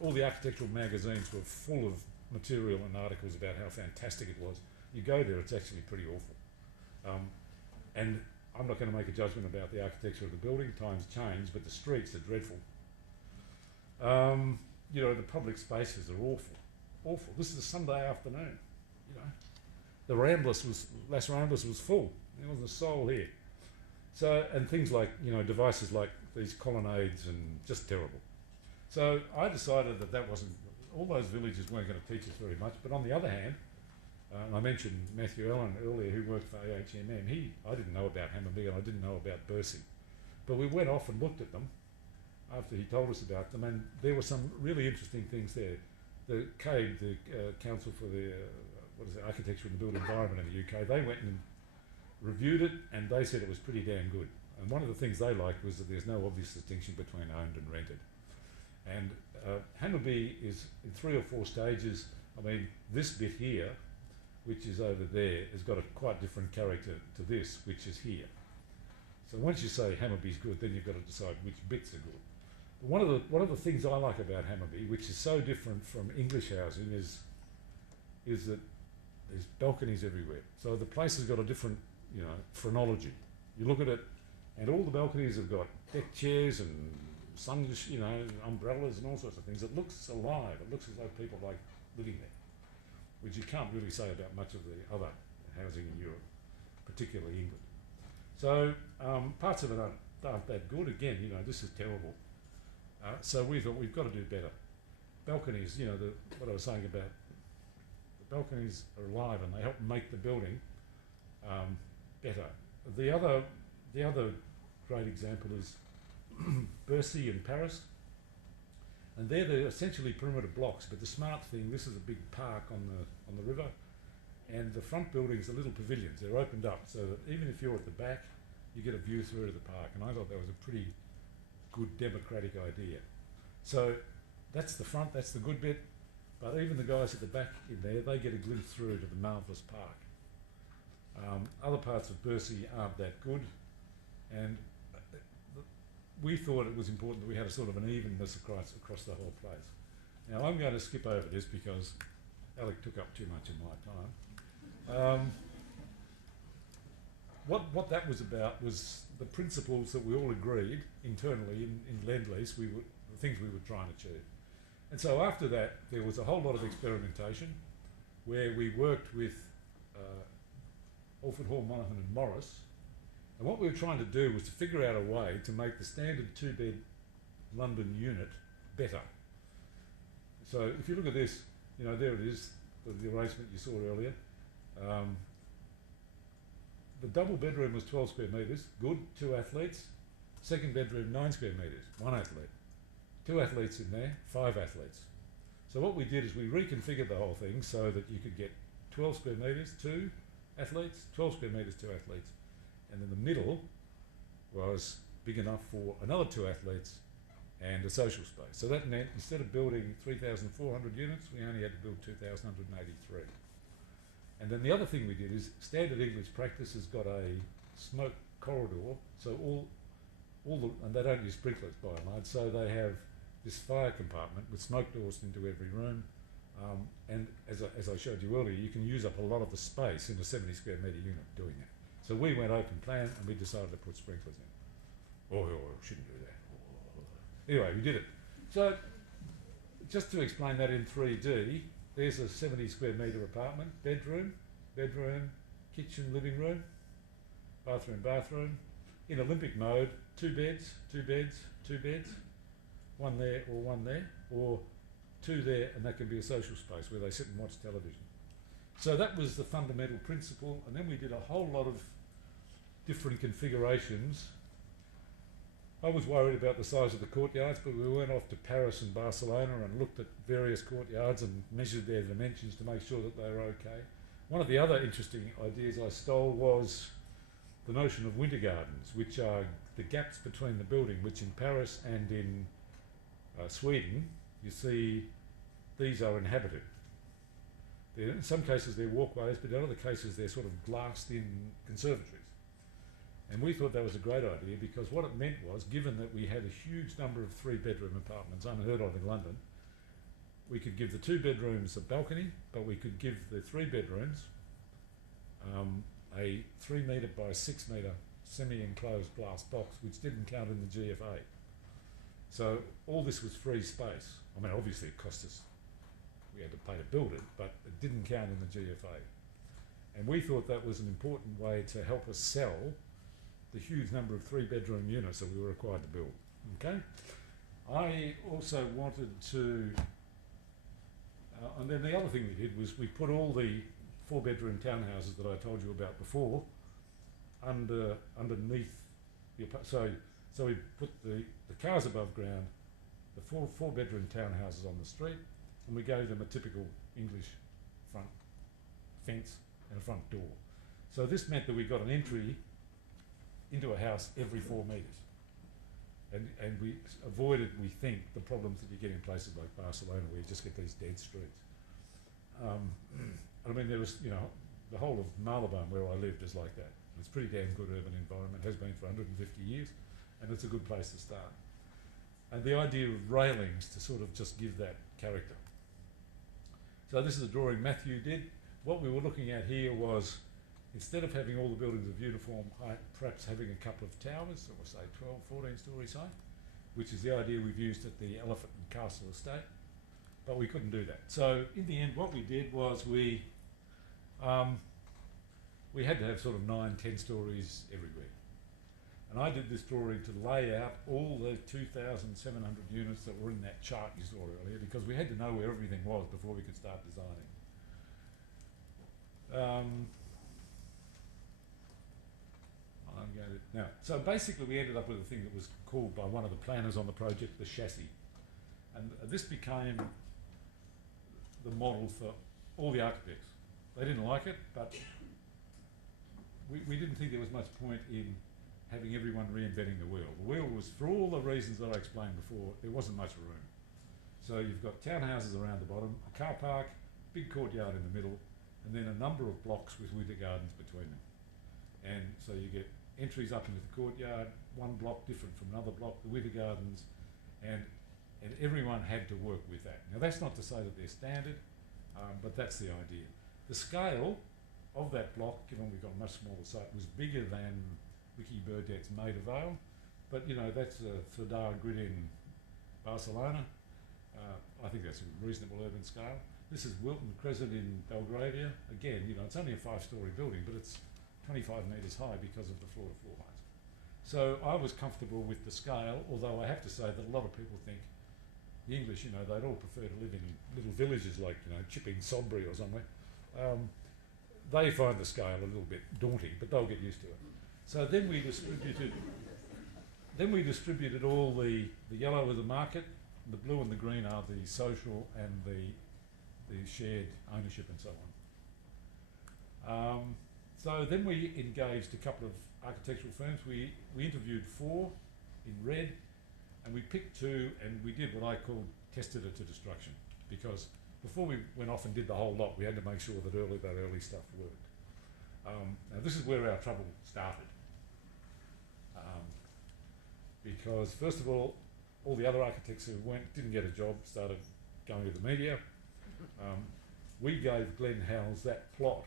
all the architectural magazines were full of material and articles about how fantastic it was. You go there, it's actually pretty awful. And I'm not going to make a judgment about the architecture of the building. Times change, but the streets are dreadful. You know, the public spaces are awful, awful. This is a Sunday afternoon. You know, the Las Ramblas was full. There wasn't a soul here. So, and things like, you know, devices like these colonnades and just terrible. So I decided that wasn't, all those villages weren't going to teach us very much. But on the other hand, I mentioned Matthew Allen earlier, who worked for AHMM. I didn't know about Hammarby and I didn't know about Bursey. But we went off and looked at them after he told us about them, and there were some really interesting things there. The CABE, the Council for the Architecture and the Built Environment in the UK, they went and reviewed it, and they said it was pretty damn good. And one of the things they liked was that there's no obvious distinction between owned and rented. And Hammarby is in 3 or 4 stages. I mean, this bit here, which is over there, has got a quite different character to this, which is here. So once you say Hammarby's good, then you've got to decide which bits are good. But one of the things I like about Hammarby, which is so different from English housing, is that there's balconies everywhere. So the place has got a different, you know, phrenology. You look at it, and all the balconies have got deck chairs and sun, you know, umbrellas and all sorts of things. It looks alive. It looks as though people like living there, which you can't really say about much of the other housing in Europe, particularly England. So parts of it aren't that good. Again, you know, this is terrible. So we thought we've got to do better. Balconies, you know, what I was saying about the balconies are alive and they help make the building better. The other great example is Bursey in Paris, and they're essentially perimeter blocks. But the smart thing, this is a big park on the river, and the front buildings are little pavilions. They're opened up so that even if you're at the back, you get a view through to the park. And I thought that was a pretty good democratic idea. So that's the front, that's the good bit. But even the guys at the back in there, they get a glimpse through to the marvellous park. Other parts of Bursey aren't that good, and we thought it was important that we had a sort of an evenness across the whole place. Now I'm going to skip over this because Alec took up too much of my time. What that was about was the principles that we all agreed internally in Lend-Lease, the things we were trying to achieve. And so after that, there was a whole lot of experimentation where we worked with Alfred Hall, Monaghan and Morris. And what we were trying to do was to figure out a way to make the standard 2-bed London unit better. So if you look at this, you know, there it is, the arrangement you saw earlier. The double bedroom was 12 square metres, good, 2 athletes. Second bedroom, 9 square metres, 1 athlete. 2 athletes in there, 5 athletes. So what we did is we reconfigured the whole thing so that you could get 12 square metres, 2 athletes, 12 square metres, 2 athletes. And then the middle was big enough for another 2 athletes and a social space. So that meant instead of building 3,400 units, we only had to build 2,183. And then the other thing we did is standard English practice has got a smoke corridor, so and they don't use sprinklers by and large, so they have this fire compartment with smoke doors into every room. And as I showed you earlier, you can use up a lot of the space in a 70 square metre unit doing that. So we went open plan and we decided to put sprinklers in. Oh, shouldn't do that. Anyway, we did it. So just to explain that in 3D, there's a 70 square metre apartment, bedroom, kitchen, living room, bathroom. In Olympic mode, 2 beds, 2 beds, 2 beds, 1 there, or 2 there, and that can be a social space where they sit and watch television. So that was the fundamental principle, and then we did a whole lot of different configurations. I was worried about the size of the courtyards, but we went off to Paris and Barcelona and looked at various courtyards and measured their dimensions to make sure that they were okay. One of the other interesting ideas I stole was the notion of winter gardens, which are the gaps between the building, which in Paris and in Sweden, you see these are inhabited. In some cases they're walkways, but in other cases they're sort of glassed-in conservatories. And we thought that was a great idea because what it meant was, given that we had a huge number of 3-bedroom apartments, unheard of in London, we could give the 2 bedrooms a balcony, but we could give the 3 bedrooms a 3 metre by 6 metre semi-enclosed glass box which didn't count in the GFA. So all this was free space. I mean, obviously it cost us, we had to pay to build it, but it didn't count in the GFA. And we thought that was an important way to help us sell the huge number of 3-bedroom units that we were required to build. Okay? I also wanted to, and then the other thing we did was we put all the 4-bedroom townhouses that I told you about before underneath the so we put the cars above ground, the 4-bedroom townhouses on the street, and we gave them a typical English front fence and a front door. So this meant that we got an entry into a house every 4 metres. And we avoided, we think, the problems that you get in places like Barcelona where you just get these dead streets. I mean, there was, you know, the whole of Marylebone where I lived is like that. It's a pretty damn good urban environment, has been for 150 years, and it's a good place to start. And the idea of railings to sort of just give that character. So this is a drawing Matthew did. What we were looking at here was, instead of having all the buildings of uniform height, perhaps having a couple of towers, so we'll say 12, 14 stories high, which is the idea we've used at the Elephant and Castle estate, but we couldn't do that. So in the end, what we did was we had to have sort of 9, 10 stories everywhere. And I did this drawing to lay out all the 2,700 units that were in that chart you saw earlier, because we had to know where everything was before we could start designing. Now, so basically we ended up with a thing that was called by one of the planners on the project the chassis. And this became the model for all the architects. They didn't like it, but we didn't think there was much point in having everyone reinventing the wheel. The wheel was, for all the reasons that I explained before, there wasn't much room. So you've got townhouses around the bottom, a car park, big courtyard in the middle, and then a number of blocks with winter gardens between them. And so you get entries up into the courtyard, one block different from another block, the winter gardens, and everyone had to work with that. Now that's not to say that they're standard, but that's the idea. The scale of that block, given we've got a much smaller site, was bigger than Ricky Burdett's Maida Vale, but you know, that's a Fedar grid in Barcelona. I think that's a reasonable urban scale. This is Wilton Crescent in Belgravia. Again, you know, it's only a 5-storey building, but it's 25 metres high because of the floor-to-floor height. So I was comfortable with the scale, although I have to say that a lot of people think the English, you know, they'd all prefer to live in little villages like, you know, Chipping Sodbury or somewhere. They find the scale a little bit daunting, but they'll get used to it. So then we distributed all the yellow of the market, the blue and the green are the social and the shared ownership and so on. So then we engaged a couple of architectural firms. We interviewed 4 in red, and we picked 2, and we did what I called tested it to destruction, because before we went off and did the whole lot, we had to make sure that early stuff worked. Now this is where our trouble started, because first of all the other architects who didn't get a job started going to the media. We gave Glenn Howells that plot,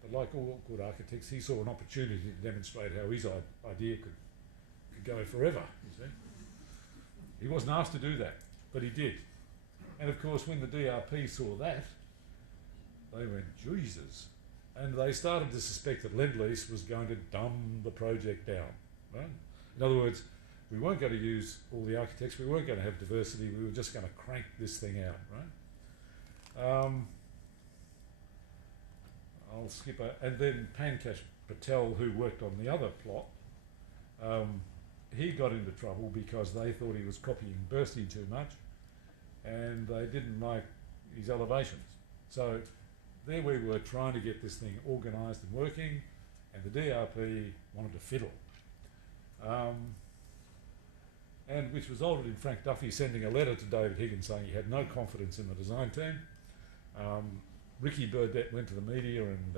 but like all good architects, he saw an opportunity to demonstrate how his idea could go forever, you see. He wasn't asked to do that, but he did. And of course, when the DRP saw that, they went, Jesus. And they started to suspect that Lend-Lease was going to dumb the project down, right? In other words, we weren't going to use all the architects, we weren't going to have diversity, we were just going to crank this thing out, right? I'll skip and then Pankaj Patel, who worked on the other plot, he got into trouble because they thought he was copying Bursting too much, and they didn't like his elevations. So there we were trying to get this thing organised and working, and the DRP wanted to fiddle. And which resulted in Frank Duffy sending a letter to David Higgins saying he had no confidence in the design team. Ricky Burdett went to the media and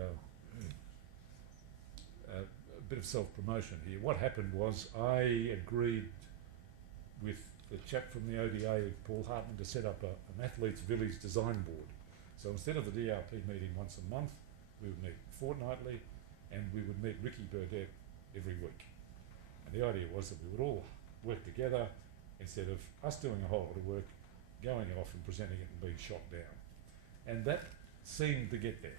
a bit of self-promotion here. What happened was I agreed with the chap from the ODA, Paul Hartman, to set up an Athletes Village design board. So instead of the DRP meeting once a month, we would meet fortnightly, and we would meet Ricky Burdett every week. And the idea was that we would all work together instead of us doing a whole lot of work, going off and presenting it and being shot down. And that seemed to get there.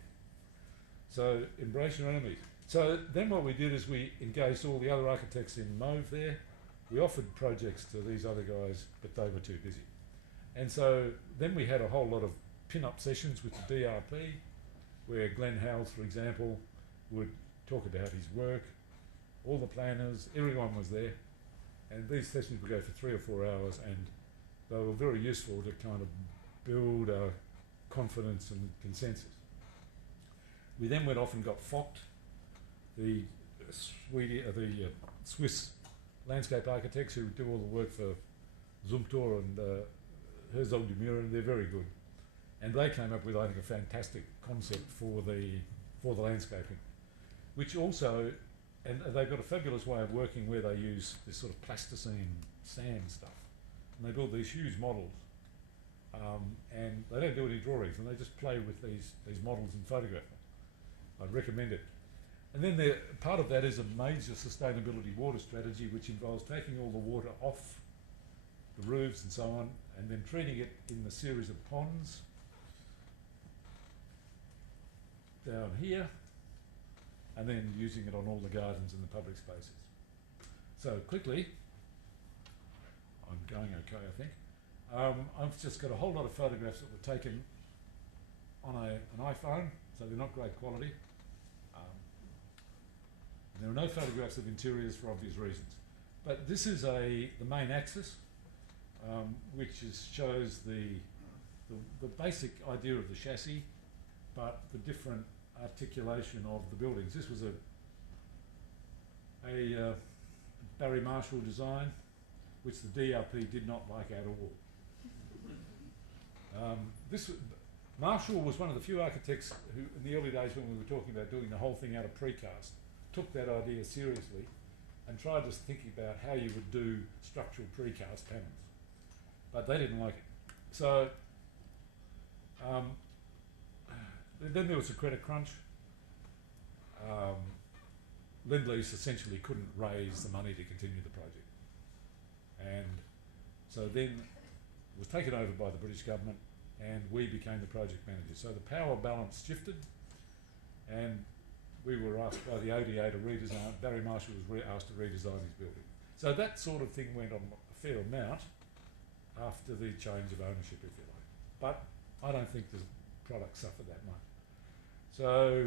So embrace your enemies. So then what we did is we engaged all the other architects in Mauve there. We offered projects to these other guys, but they were too busy. And so then we had a whole lot of pin-up sessions with the DRP, where Glenn Howells, for example, would talk about his work, all the planners, everyone was there. And these sessions would go for 3 or 4 hours, and they were very useful to kind of build a confidence and consensus. We then went off and got Vogt, the Swiss landscape architects who do all the work for Zumthor and Herzog de Mura, and they're very good. And they came up with, I think, a fantastic concept for the landscaping, which also, and they've got a fabulous way of working where they use this sort of plasticine sand stuff, and they build these huge models, and they don't do any drawings, and they just play with these models and photograph them. I'd recommend it. And then part of that is a major sustainability water strategy, which involves taking all the water off the roofs and so on, and then treating it in the series of ponds down here, and then using it on all the gardens and the public spaces. So quickly, I'm going okay, I think. I've just got a whole lot of photographs that were taken on an iPhone, so they're not great quality. There are no photographs of interiors for obvious reasons. But this is the main axis, which shows the basic idea of the chassis, but the different articulation of the buildings. This was a Barry Marshall design, which the DRP did not like at all. Marshall was one of the few architects who, in the early days when we were talking about doing the whole thing out of precast, took that idea seriously and tried us thinking about how you would do structural precast panels. But they didn't like it. So then there was a credit crunch. Lend-Lease essentially couldn't raise the money to continue the project. And so then it was taken over by the British government, and we became the project manager. So the power balance shifted, and we were asked by the ODA to redesign. Barry Marshall was asked to redesign his building. So that sort of thing went on a fair amount after the change of ownership, if you like. But I don't think the product suffered that much. So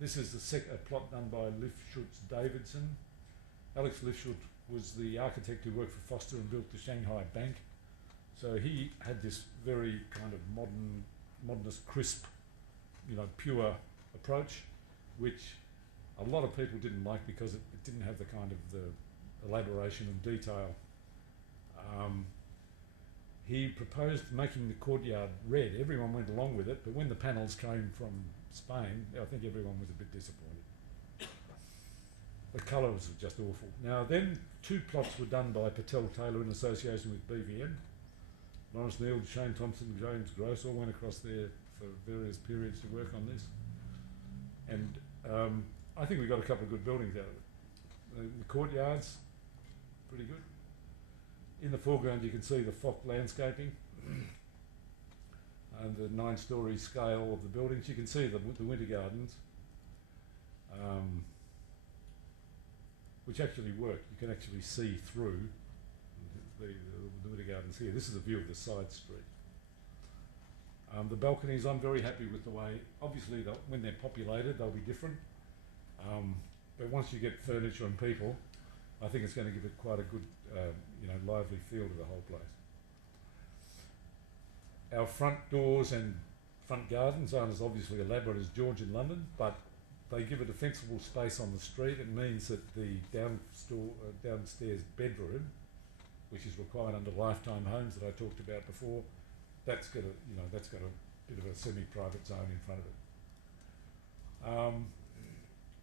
this is a plot done by Lifschutz Davidson. Alex Lifschutz was the architect who worked for Foster and built the Shanghai Bank. So he had this very kind of modernist, crisp, pure approach, which a lot of people didn't like because it didn't have the kind of the elaboration and detail. He proposed making the courtyard red. Everyone went along with it, but when the panels came from Spain, I think everyone was a bit disappointed. The colours were just awful. Now then, 2 plots were done by Patel Taylor in association with BVM. Lawrence Neal, Shane Thompson, James Gross all went across there for various periods to work on this. And I think we got a couple of good buildings out of it. The courtyards, pretty good. In the foreground you can see the Vogt landscaping and the 9-storey scale of the buildings. You can see the winter gardens, which actually work. You can actually see through the winter gardens here. This is a view of the side street. The balconies, I'm very happy with the way, obviously when they're populated they'll be different, but once you get furniture and people, I think it's going to give it quite a good lively feel to the whole place. Our front doors and front gardens aren't as obviously elaborate as George in London, but they give a defensible space on the street. It means that the downstairs bedroom, which is required under lifetime homes that I talked about before, that's got a bit of a semi-private zone in front of it.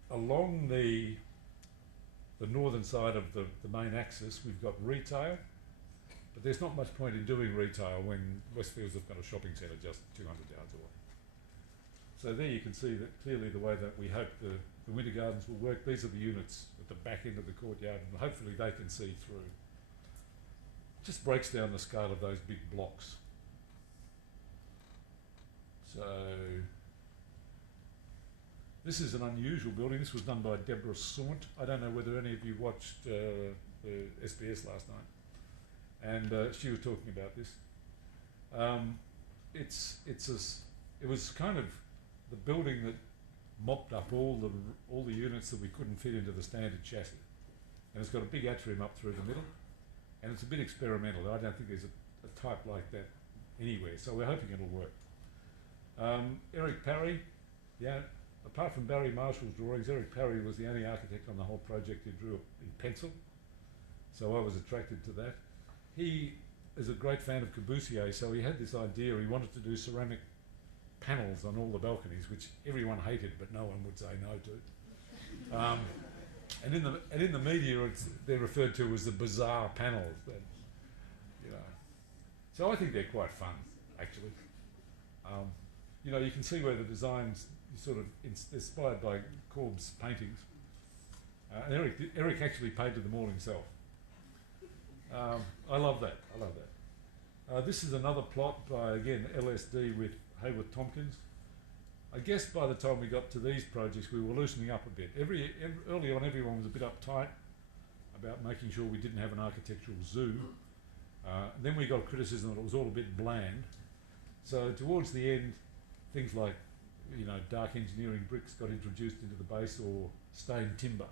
Along the northern side of the main axis, we've got retail, but there's not much point in doing retail when Westfields have got a shopping centre just 200 yards away. So there you can see that clearly the way that we hope the the winter gardens will work. These are the units at the back end of the courtyard, and hopefully they can see through. Just breaks down the scale of those big blocks. So this is an unusual building. This was done by Deborah Saunt. I don't know whether any of you watched the SBS last night, and she was talking about this. It was kind of the building that mopped up all the units that we couldn't fit into the standard chassis, and it's got a big atrium up through the middle, and it's a bit experimental. I don't think there's a type like that anywhere, so we're hoping it'll work. Eric Parry, yeah, apart from Barry Marshall's drawings, Eric Parry was the only architect on the whole project who drew it in pencil, so I was attracted to that. He is a great fan of Corbusier, so he had this idea. He wanted to do ceramic panels on all the balconies, which everyone hated, but no one would say no to. And in the media, they're referred to as the Bazaar panels. But, you know, so I think they're quite fun, actually. You know, you can see where the designs sort of inspired by Corb's paintings. And Eric actually painted them all himself. I love that. I love that. This is another plot by, again, LSD with Hayworth Tompkins. I guess by the time we got to these projects, we were loosening up a bit. Early on, everyone was a bit uptight about making sure we didn't have an architectural zoo. Then we got criticism that it was all a bit bland. So towards the end, things like, you know, dark engineering bricks got introduced into the base, or stained timber.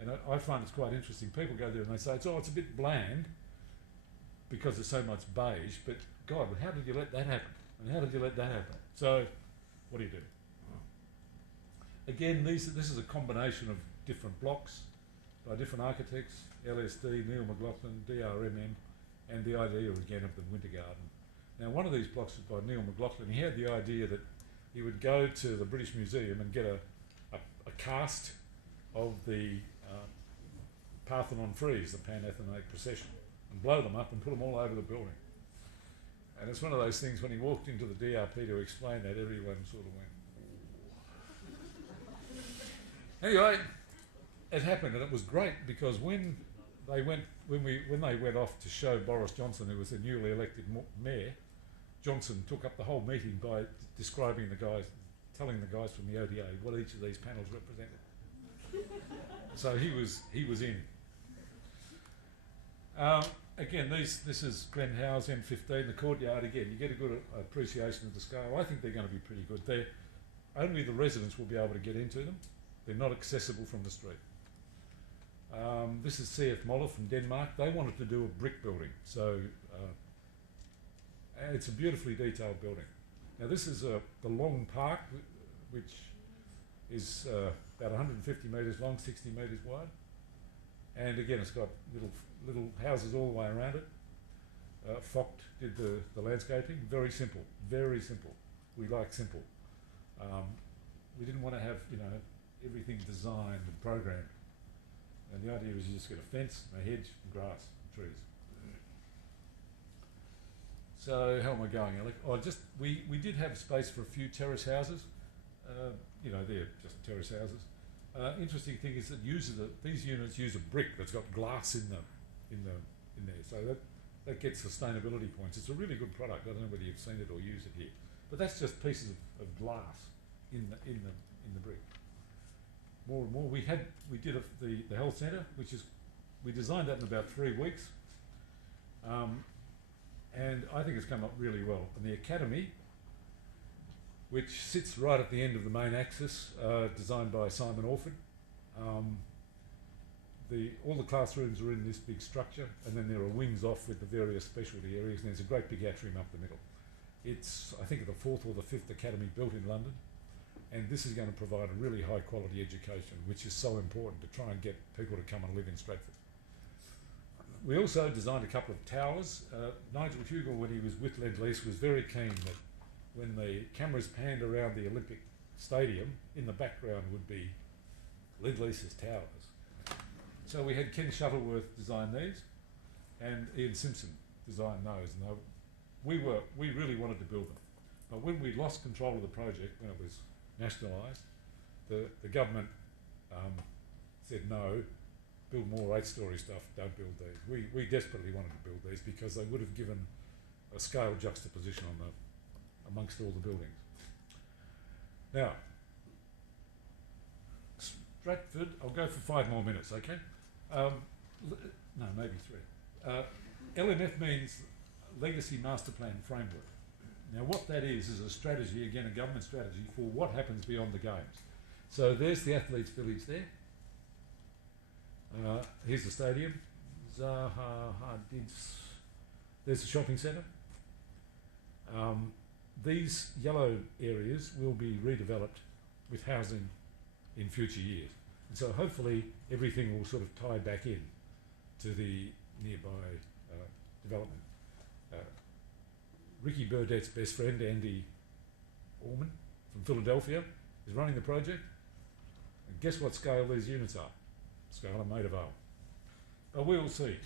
And I find it's quite interesting. People go there and they say, it's a bit bland because there's so much beige, but God, how did you let that happen? And how did you let that happen? So, what do you do? Again, this is a combination of different blocks by different architects, LSD, Neil McLaughlin, DRMM, and the idea again of the Winter Garden. Now, one of these blocks is by Neil McLaughlin. He had the idea that he would go to the British Museum and get a cast of the Parthenon frieze, the Panathenaic procession, and blow them up and put them all over the building. And it's one of those things, when he walked into the DRP to explain that, everyone sort of went, ooh. Anyway, it happened, and it was great, because when they went off to show Boris Johnson, who was the newly elected mayor, Johnson took up the whole meeting by describing the guys, telling the guys from the ODA what each of these panels represented. So he was in. Again, this is Glen House, M15, the courtyard. Again, you get a good appreciation of the scale. I think they're going to be pretty good. Only the residents will be able to get into them. They're not accessible from the street. This is CF Moller from Denmark. They wanted to do a brick building, so it's a beautifully detailed building. Now this is the long park, which is about 150 metres long, 60 metres wide, and again it's got little houses all the way around it. Focht did the landscaping. Very simple, very simple. We like simple. We didn't want to have, you know, everything designed and programmed. And the idea was you just get a fence, a hedge, and grass, and trees. So how am I going, Alec? We did have space for a few terrace houses. You know, they're just terrace houses. Interesting thing is that these units use a brick that's got glass in there. So that gets sustainability points. It's a really good product. I don't know whether you've seen it or used it here, but that's just pieces of glass in the brick. More and more. We did the health centre, we designed that in about 3 weeks, and I think it's come up really well. And the academy, which sits right at the end of the main axis, designed by Simon Orford. All the classrooms are in this big structure, and then there are wings off with the various specialty areas, and there's a great big atrium up the middle. It's, I think, the 4th or the 5th academy built in London, and this is going to provide a really high quality education, which is so important to try and get people to come and live in Stratford. We also designed a couple of towers. Nigel Bugle, when he was with Lend-Lease, was very keen that when the cameras panned around the Olympic Stadium, in the background would be Lend-Lease's towers. So we had Ken Shuttleworth design these, and Ian Simpson design those, and we really wanted to build them. But when we lost control of the project, when it was nationalised, the government said no, build more 8-storey stuff, don't build these. We desperately wanted to build these because they would have given a scale juxtaposition on amongst all the buildings. Now, Stratford, I'll go for 5 more minutes, okay? No, maybe 3. LMF means Legacy Master Plan Framework. Now what that is a strategy, again a government strategy, for what happens beyond the games. So there's the Athletes Village there. Here's the stadium. There's the shopping centre. These yellow areas will be redeveloped with housing in future years. And so hopefully everything will sort of tie back in to the nearby development. Ricky Burdett's best friend, Andy Orman from Philadelphia, is running the project. And guess what scale these units are? Scale of Maida Vale. But we'll see.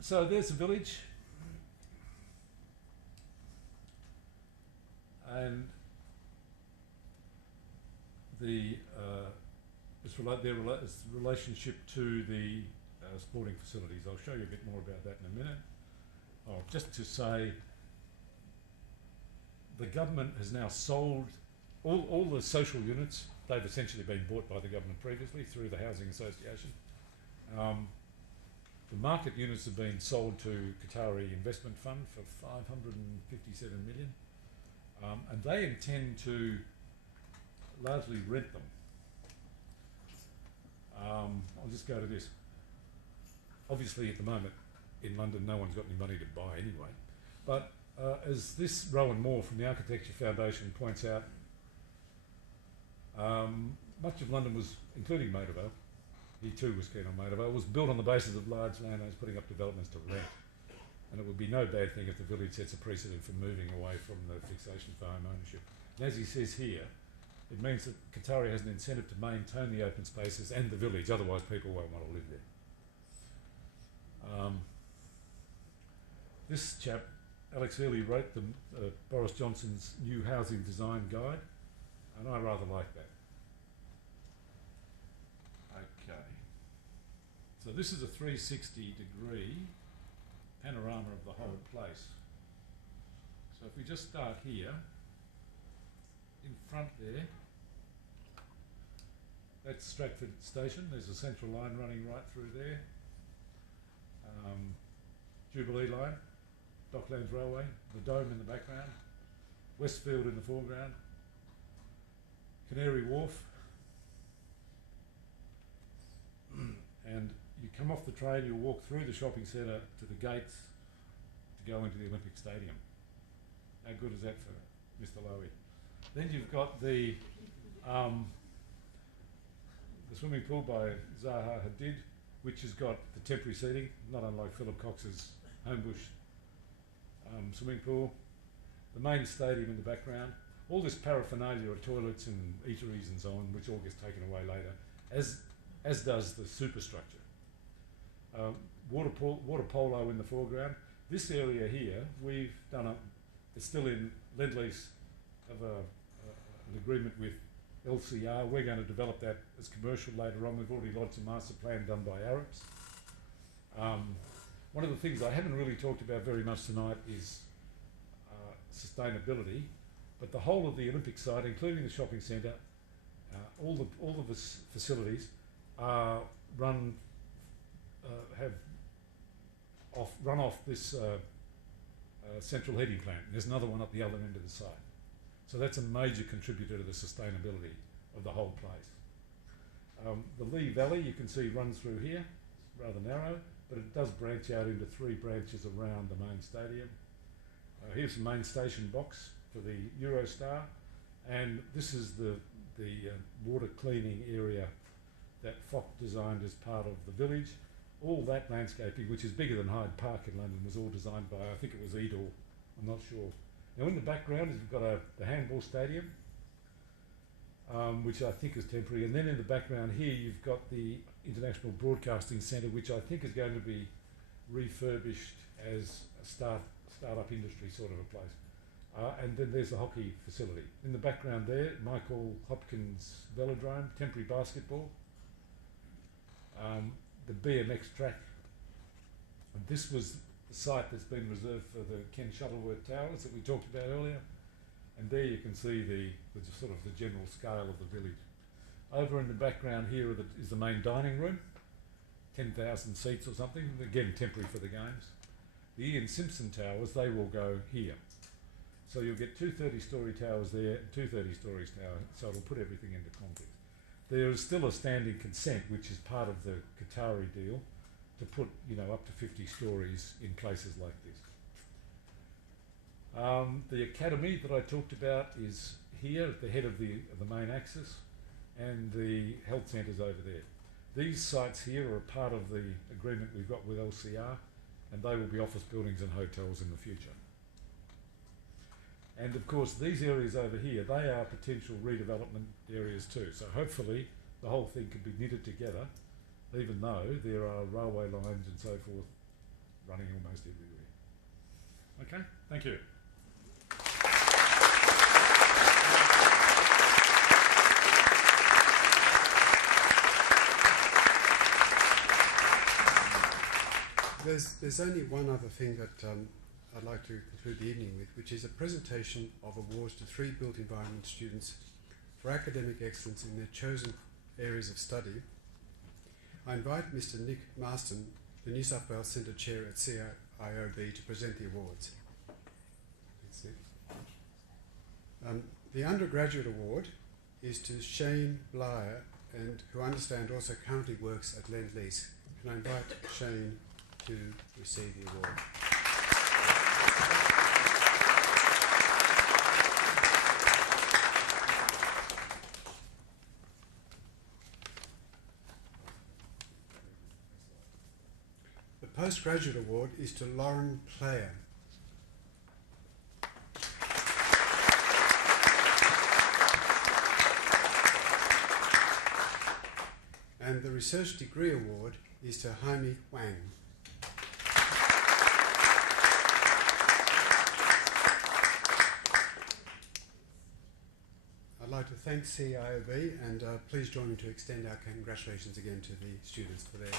So there's the village. And its relationship to the sporting facilities. I'll show you a bit more about that in a minute. Oh, just to say, the government has now sold all the social units. They've essentially been bought by the government previously through the Housing Association. The market units have been sold to Qatari Investment Fund for 557 million. And they intend to largely rent them. I'll just go to this. Obviously, at the moment in London, no one's got any money to buy anyway. But as this Rowan Moore from the Architecture Foundation points out, much of London was, including Maida Vale, he too was keen on Maida Vale, was built on the basis of large landowners putting up developments to rent. And it would be no bad thing if the village sets a precedent for moving away from the fixation for home ownership. And as he says here, it means that Qatari has an incentive to maintain the open spaces and the village, otherwise people won't want to live there. This chap, Alex Earley, wrote Boris Johnson's new housing design guide, and I rather like that. Okay. So this is a 360-degree panorama of the whole place. So if we just start here, in front there, that's Stratford Station. There's a central line running right through there. Jubilee Line, Docklands Railway, the Dome in the background, Westfield in the foreground, Canary Wharf, and you come off the train, you'll walk through the shopping centre to the gates to go into the Olympic Stadium. How good is that for Mr. Lowy? Then you've got the swimming pool by Zaha Hadid, which has got the temporary seating, not unlike Philip Cox's Homebush swimming pool. The main stadium in the background. All this paraphernalia of toilets and eateries and so on, which all gets taken away later, as does the superstructure. Water polo in the foreground. This area here, we've done it's still in Lend-Lease of an agreement with LCR. We're going to develop that as commercial later on. We've already lodged a master plan done by Arabs. One of the things I haven't really talked about very much tonight is sustainability, but the whole of the Olympic site, including the shopping centre, all the facilities are run off this central heating plant. There's another one up the other end of the site. So that's a major contributor to the sustainability of the whole place. The Lee Valley, you can see, runs through here. It's rather narrow, but it does branch out into 3 branches around the main stadium. Here's the main station box for the Eurostar, and this is the water cleaning area that Fock designed as part of the village. All that landscaping, which is bigger than Hyde Park in London, was all designed by, I think it was Edel, I'm not sure. Now in the background, you've got the handball stadium, which I think is temporary, and then in the background here you've got the International Broadcasting Centre, which I think is going to be refurbished as a start-up industry sort of a place. And then there's the hockey facility. In the background there, Michael Hopkins Velodrome, temporary basketball, the BMX track. And this was the site that's been reserved for the Ken Shuttleworth Towers that we talked about earlier. And there you can see the sort of the general scale of the village. Over in the background here is the main dining room, 10,000 seats or something, again temporary for the games. The Ian Simpson Towers, they will go here. So you'll get two 30-storey towers there and two 30-storey towers, so it'll put everything into context. There is still a standing consent, which is part of the Qatari deal, to put up to 50 stories in places like this. The academy that I talked about is here at the head of the main axis, and the health centre's over there. These sites here are a part of the agreement we've got with LCR, and they will be office buildings and hotels in the future. And of course, these areas over here, they are potential redevelopment areas too. So hopefully the whole thing can be knitted together, even though there are railway lines and so forth running almost everywhere. Okay, thank you. There's only one other thing that I'd like to conclude the evening with, which is a presentation of awards to 3 built environment students for academic excellence in their chosen areas of study. I invite Mr. Nick Marston, the New South Wales Centre Chair at CIOB, to present the awards. Thanks, Nick. The undergraduate award is to Shane Blyer, and who I understand also currently works at Lend-Lease. Can I invite Shane to receive the award? The postgraduate award is to Lauren Player. And the research degree award is to Jaime Wang. I'd like to thank CIOB, and please join me to extend our congratulations again to the students for their